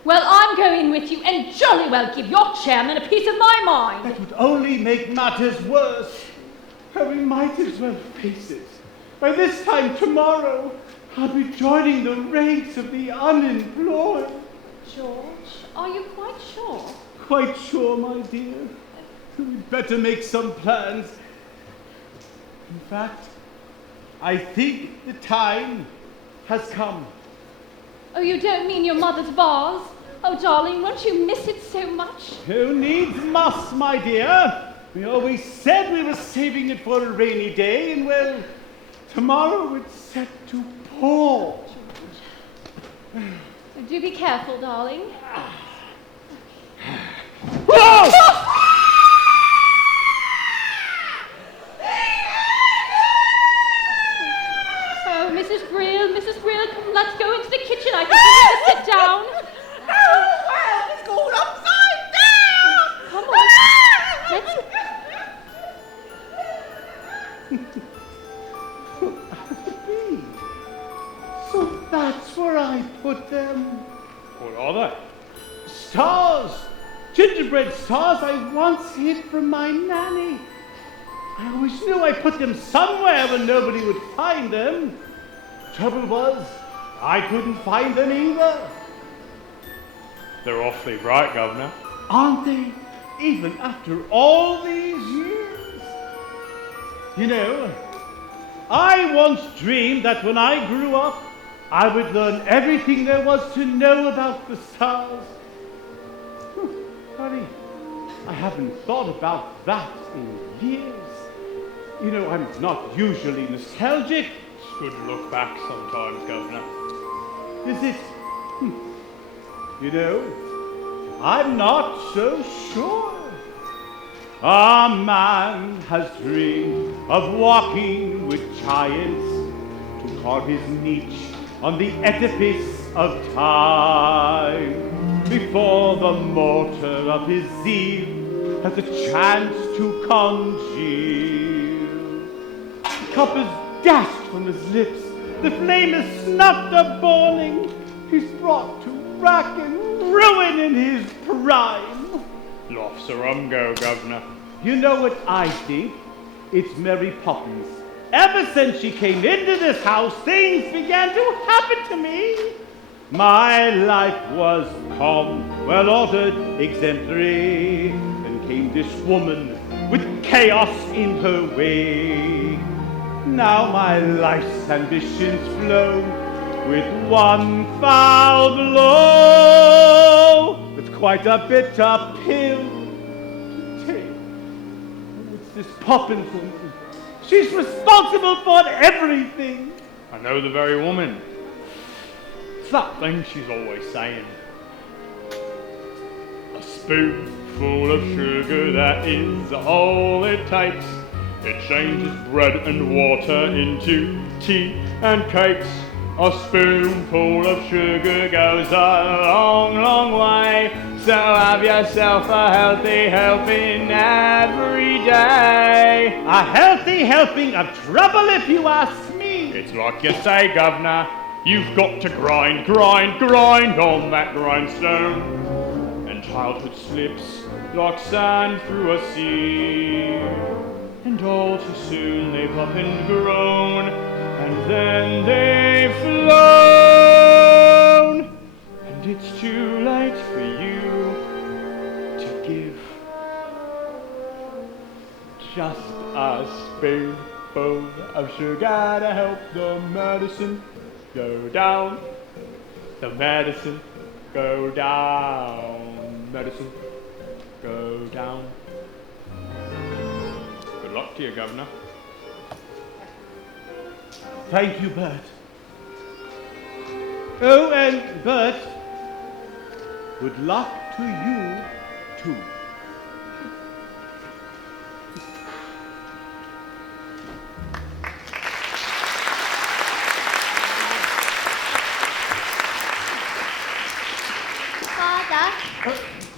Well, I'm going with you and jolly well give your chairman a piece of my mind. That would only make matters worse. And we might as well face it. By this time tomorrow, I'll be joining the ranks of the unemployed. George, are you quite sure? Quite sure, my dear. We'd better make some plans. In fact, I think the time has come. Oh, you don't mean your mother's vase? Oh, darling, won't you miss it so much? Who needs must, my dear? We always said we were saving it for a rainy day, and well, tomorrow it's set to pour. Do be careful, darling. Whoa! Oh, Mrs. Brill, come, let's go into the kitchen. I think you need to sit down. Oh, well, it's gone upside down! Come on. So that's where I put them. What are they? Stars! Gingerbread stars I once hid from my nanny. I always knew I put them somewhere where nobody would find them. Trouble was, I couldn't find them either. They're awfully bright, Governor. Aren't they? Even after all these years. You know, I once dreamed that when I grew up, I would learn everything there was to know about the stars. Honey, I haven't thought about that in years. You know, I'm not usually nostalgic. It's good to look back sometimes, Governor. Is it? You know, I'm not so sure. A man has dreamed of walking with giants to carve his niche on the edifice of time. Before the mortar of his zeal has a chance to congeal. The cup is dashed from his lips, the flame is snuffed a burning. He's brought to rack and ruin in his prime. Lofts a rum go, Governor. You know what I think? It's Mary Poppins. Ever since she came into this house, things began to happen to me. My life was calm, well-ordered, exemplary. Then came this woman with chaos in her way. Now my life's ambitions flow with one foul blow. It's quite a bitter pill to take. It's this Poppins woman. She's responsible for everything. I know the very woman. It's that thing she's always saying. A spoonful of sugar, that is all it takes. It changes bread and water into tea and cakes. A spoonful of sugar goes a long, long way. So have yourself a healthy helping every day. A healthy helping of trouble, if you ask me. It's like you say, governor. You've got to grind, grind, grind on that grindstone. And childhood slips like sand through a sea. And all too soon they've up and grown, and then they've flown. And it's too late for you to give just a spoonful of sugar to help the medicine go down. The medicine go down. Medicine go down. Good luck to you, Governor. Thank you, Bert. Oh, and Bert, good luck to you, too. Father,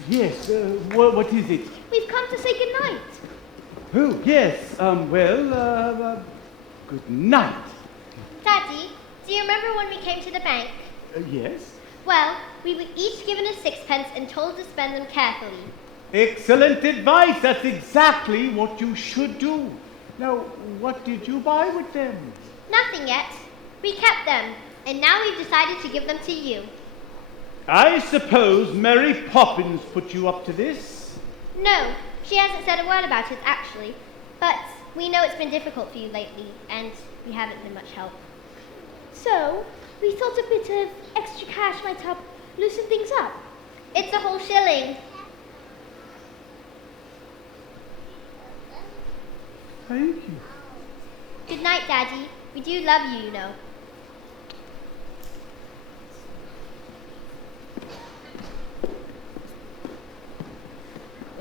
Yes, what is it? we've come to say goodnight. Oh, yes, good night. Daddy, do you remember when we came to the bank? Yes? Well, we were each given a sixpence and told to spend them carefully. Excellent advice. That's exactly what you should do. Now, what did you buy with them? Nothing yet. We kept them, and now we've decided to give them to you. I suppose Mary Poppins put you up to this? No, she hasn't said a word about it, actually. But we know it's been difficult for you lately, and we haven't been much help. So, we thought a bit of extra cash might help loosen things up. It's a whole shilling. Thank you. Good night, Daddy. We do love you, you know.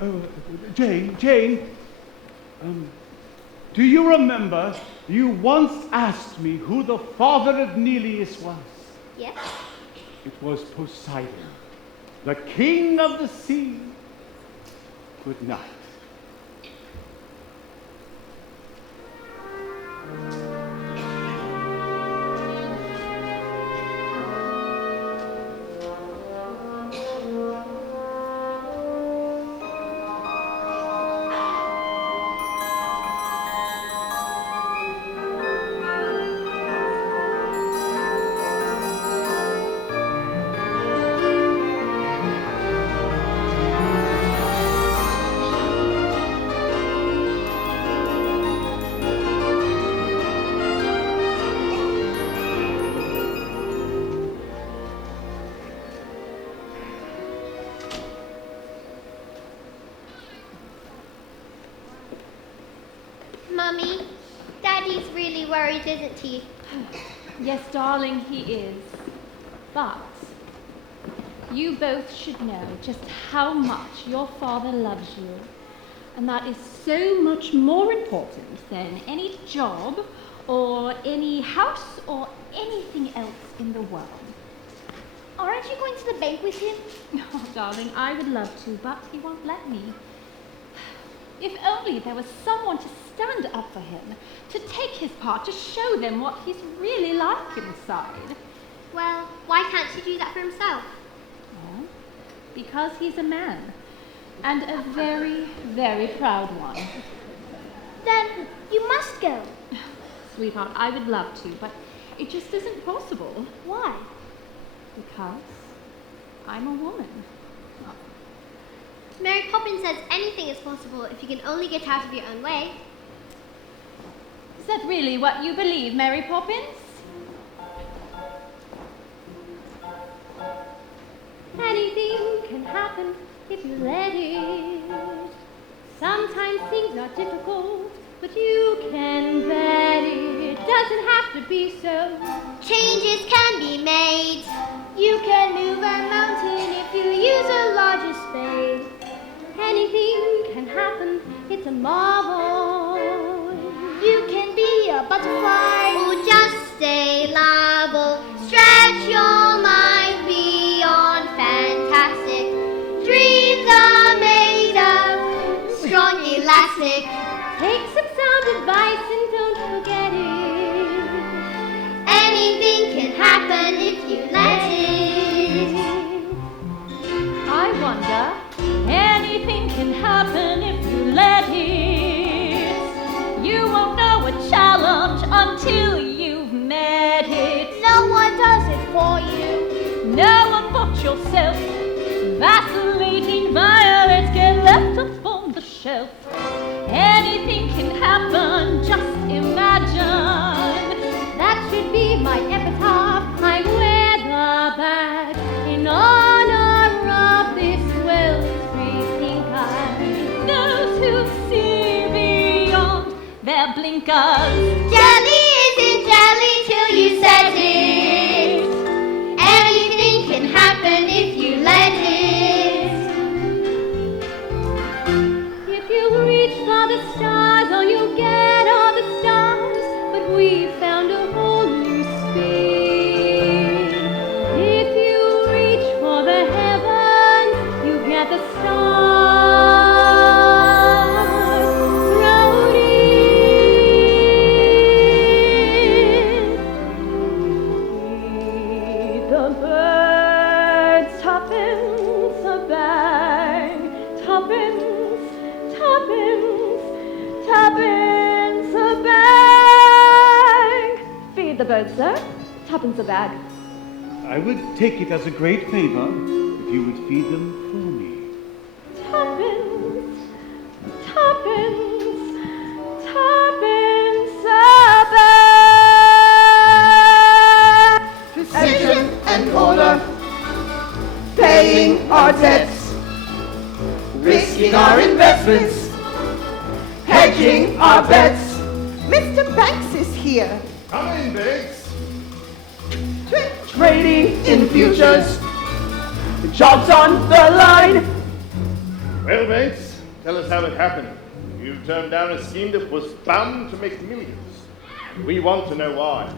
Oh, Jane, do you remember you once asked me who the father of Neleus was? Yes? It was Poseidon, the king of the sea. Good night. Mummy, Daddy's really worried, isn't he? Yes, darling, he is. But you both should know just how much your father loves you. And that is so much more important than any job or any house or anything else in the world. Aren't you going to the bank with him? Oh, darling, I would love to, but he won't let me. If only there was someone to stand up for him, to take his part, to show them what he's really like inside. Well, why can't he do that for himself? Well, because he's a man, and a very, very proud one. Then you must go. Sweetheart, I would love to, but it just isn't possible. Why? Because I'm a woman. Mary Poppins says anything is possible if you can only get out of your own way. Is that really what you believe, Mary Poppins? Anything can happen if you let it. Sometimes things are difficult, but you can bet it doesn't have to be so. Changes can be made. You can move a mountain if you use a larger spade. Anything can happen, it's a marvel. You can be a butterfly or just a larval. Stretch your mind beyond fantastic. Dreams are made of strong elastic. Take some sound a challenge until you've met it. No one does it for you. No one but yourself. Vacillating violets get left upon the shelf. Anything can happen, just imagine. That should be my epitaph. I wear the badge in honor of this well-trained pink eye. Those who see beyond their blinkers. Jelly isn't jelly till you set it. Anything can happen if you let it. If you reach for the stars, all you get are the stars. But we found a whole new speed. If you reach for the heavens, you get the stars. Thrown in. The birds tuppence a bag, tuppence, tuppence, tuppence a bag. Feed the birds, sir. Tuppence a bag. I would take it as a great favor if you would feed them for me. Tuppence, tuppence, tuppence a bag. Precision and order, paying our debts, risking our investments, hedging our bets. Mr. Banks is here. Come in, Biggs. Trading in futures, jobs on the line. Well, Bates, tell us how it happened. You turned down a scheme that was bound to make millions. We want to know why.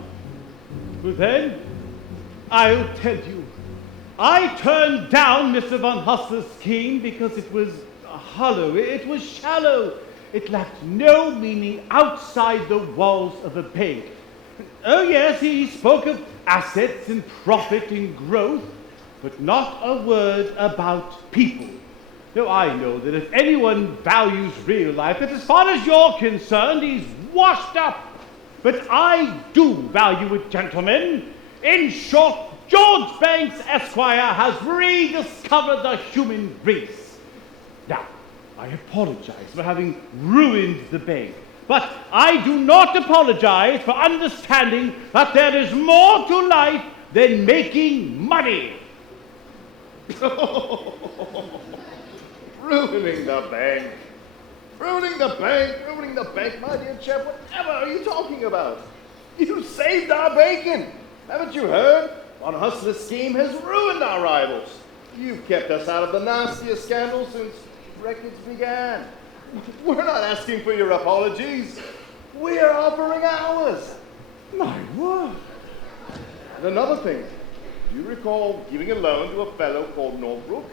Well then, I'll tell you. I turned down Mr. Von Hustler's scheme because it was hollow, it was shallow. It lacked no meaning outside the walls of a bank. Oh yes, he spoke of assets and profit and growth, but not a word about people. Now I know that if anyone values real life, that as far as you're concerned, he's washed up. But I do value it, gentlemen. In short, George Banks, Esquire, has rediscovered the human race. Now, I apologize for having ruined the bank, but I do not apologize for understanding that there is more to life than making money. Ruining the bank. Ruining the bank, ruining the bank, my dear chap. Whatever are you talking about? You saved our bacon. Haven't you heard? Von Hustler's scheme has ruined our rivals. You've kept us out of the nastiest scandal since records began. We're not asking for your apologies. We're offering ours. My word. And another thing, do you recall giving a loan to a fellow called Northbrook?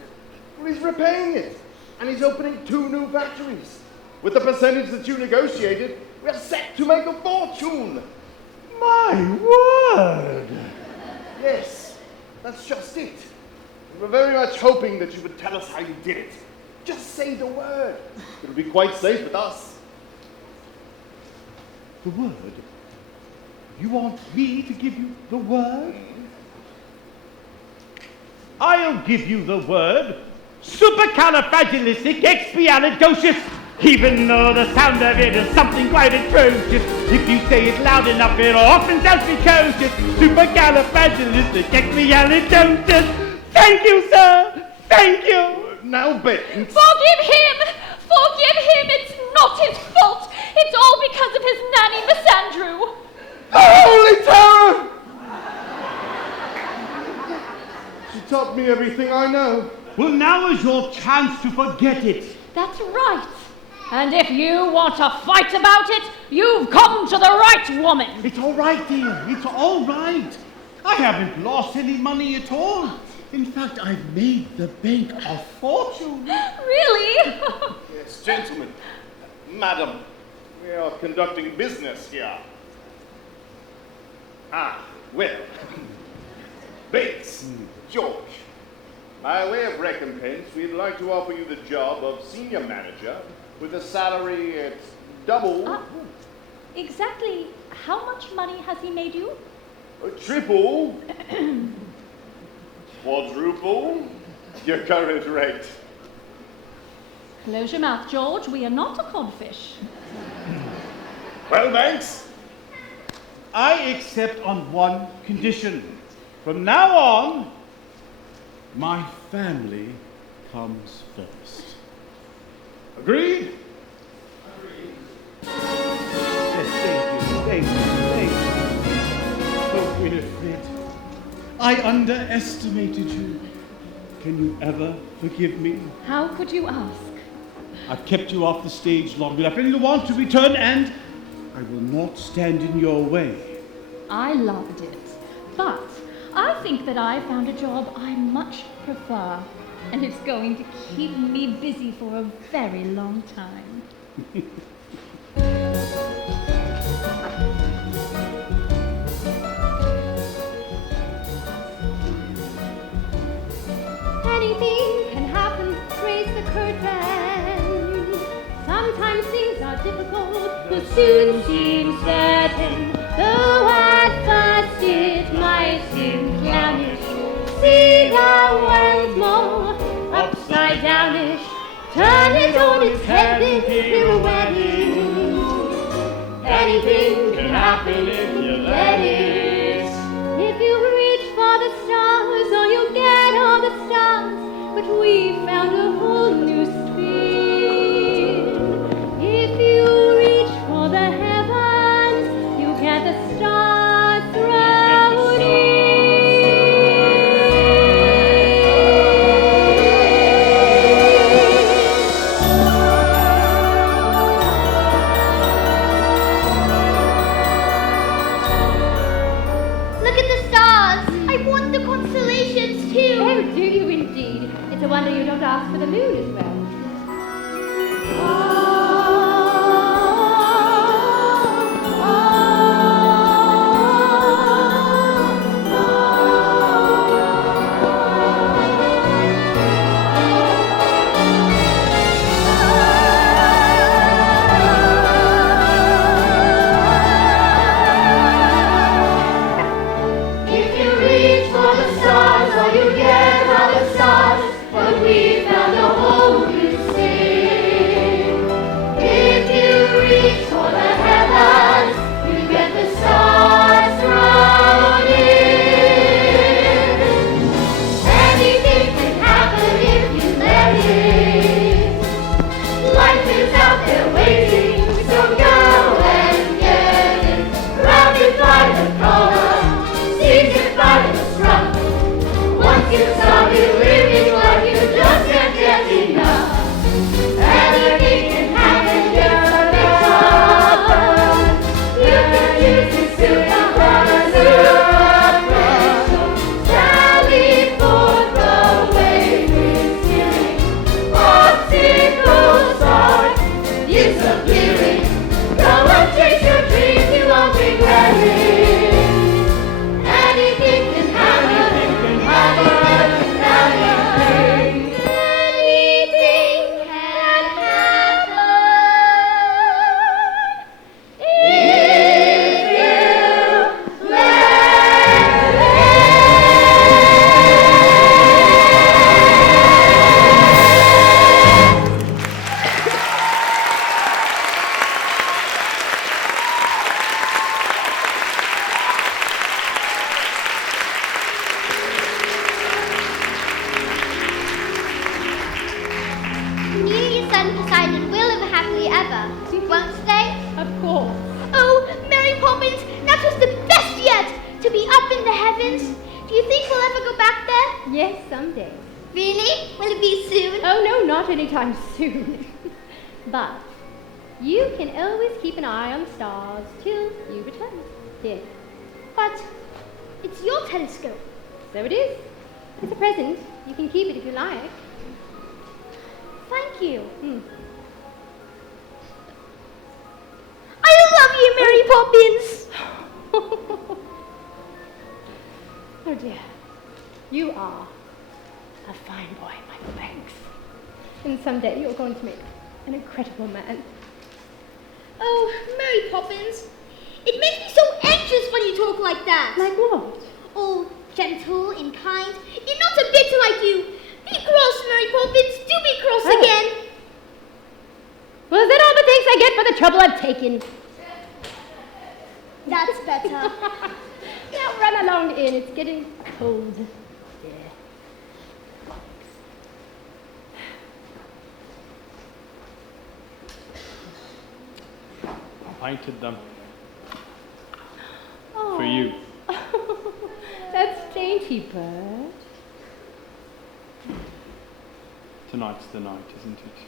Well, he's repaying it, and he's opening 2 new factories. With the percentage that you negotiated, we're set to make a fortune. My word. Yes, that's just it. We were very much hoping that you would tell us how you did it. Just say the word. It'll be quite safe with us. The word? You want me to give you the word? I'll give you the word. Supercalifragilisticexpialidocious. Even though the sound of it is something quite atrocious, if you say it loud enough, it often sounds precocious. Supercalifragilisticexpialidocious. Thank you, sir. Thank you. Now, Ben. Forgive him! Forgive him! It's not his fault! It's all because of his nanny, Miss Andrew! Holy terror! She taught me everything I know. Well, now is your chance to forget it. That's right. And if you want to fight about it, you've come to the right woman. It's all right, dear. It's all right. I haven't lost any money at all. In fact, I've made the bank a fortune. Really? Yes, gentlemen, madam, we are conducting business here. Ah, well, Bates, George, by way of recompense, we'd like to offer you the job of senior manager with a salary at double. Exactly how much money has he made you? A triple? Quadruple? Your current rate. Close your mouth, George. We are not a codfish. Well, Banks? I accept on one condition. From now on, my family comes first. Agreed? Yes, thank you. Oh, Winifred, I underestimated you. Can you ever forgive me? How could you ask? I've kept you off the stage long enough, and you want to return, and I will not stand in your way. I loved it, but I think that I found a job I much prefer, and it's going to keep me busy for a very long time. Anything can happen, raise the curtain. Sometimes things are difficult, but soon seem certain. Though at first it might seem clownish, see the world more upside downish. Turn it on its head, then pirouetting. Anything can happen if you let it. If you reach for the stars, or you'll get all the stars. But we found a whole new spin. If you reach for the heavens, you get the stars thrown in. Look at the stars. I want the constellations too. Oh, do you indeed? It's a wonder you don't ask for the moon as well. If you reach for the stars, all you get are the stars. But we found a whole new thing. If you reach for the heavens, you get the stars thrown in. Anything can happen if you let it. Life is out there waiting, so go and get it. Grounded by the color, seasoned by the struggle. Once you saw me living like you just can't get enough. Anything can happen, just a bit of. You can use your superpowers. Sally forth the way we're steering. Obstacles are disappearing. Go and chase your dreams, you won't regret it. Anything can happen. Anything can happen. Anything can happen. If you let Cornelius and Poseidon will live happily ever, won't they? Of course. Oh, Mary Poppins, that was the best yet! To be up in the heavens. Do you think we'll ever go back there? Yes, someday. Really? Will it be soon? Oh, no, not anytime soon. But you can always keep an eye on stars till you return. Here. But it's your telescope. So it is. It's a present. You can keep it if you like. Thank you. Hmm. I love you, Mary Poppins! Oh dear. You are a fine boy, Michael Banks. And someday you're going to make an incredible man. Oh, Mary Poppins. It makes me so anxious when you talk like that. Like what? Oh, gentle and kind. You're not a bit like you. Be cross, Mary Poppins. Do be cross again. Well, is that all the thanks I get for the trouble I've taken? That's better. Now run along in. It's getting cold. I painted them. Oh. For you. That's dainty, bird. Tonight's the night, isn't it?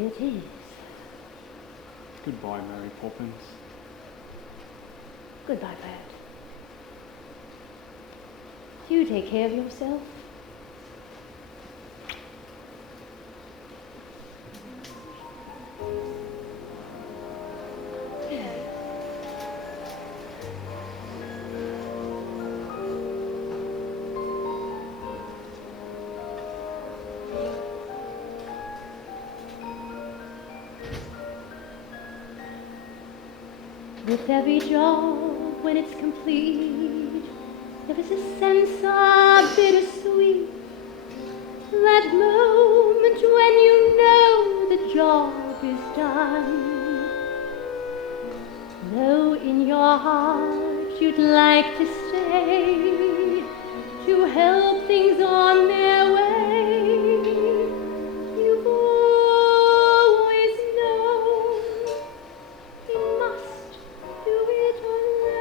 It is. Goodbye, Mary Poppins. Goodbye, bird. You take care of yourself. With every job, when it's complete, there is a sense of bittersweet. That moment when you know the job is done. Though in your heart you'd like to stay, to help things on their way, you've always known you must do it alone.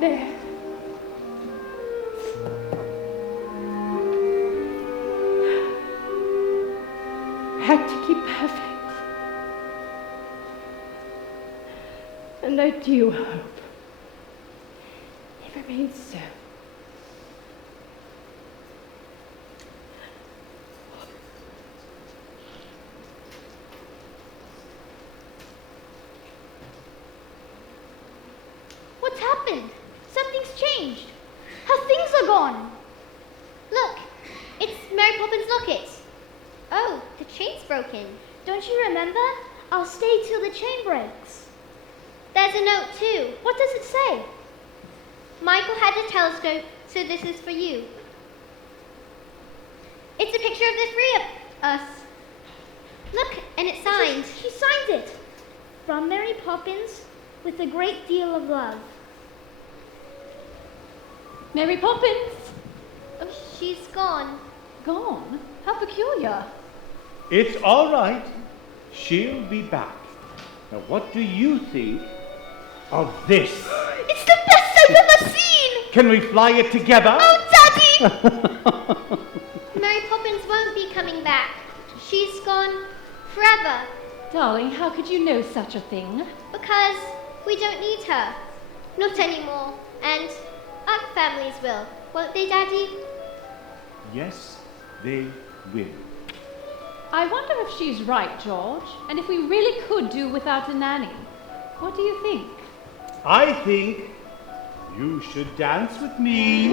There. Practically perfect. And I do hope it remains so. What's happened? Something's changed. Her things are gone. Look, it's Mary Poppins' locket. Oh, the chain's broken. Don't you remember? I'll stay till the chain breaks. There's a note too. What does it say? Michael had a telescope, so this is for you. It's a picture of the three of us. Look, and it's signed. He signed it. From Mary Poppins, with a great deal of love. Mary Poppins! Oh, she's gone. Gone? How peculiar. It's all right. She'll be back. Now, what do you think of this? It's the best I've ever seen! Can we fly it together? Oh, Daddy! Mary Poppins won't be coming back. She's gone forever. Darling, how could you know such a thing? Because we don't need her. Not anymore. And our families will. Won't they, Daddy? Yes, they will. I wonder if she's right, George, and if we really could do without a nanny. What do you think? I think you should dance with me.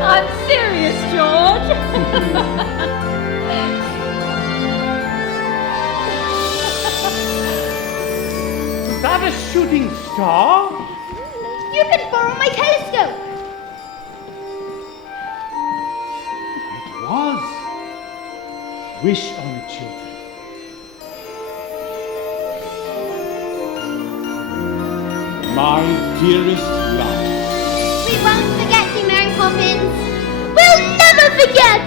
I'm serious, George. Is that a shooting star? You can borrow my telescope. It was. Wish on it, children. My dearest love. We won't forget you, Mary Poppins. We'll never forget!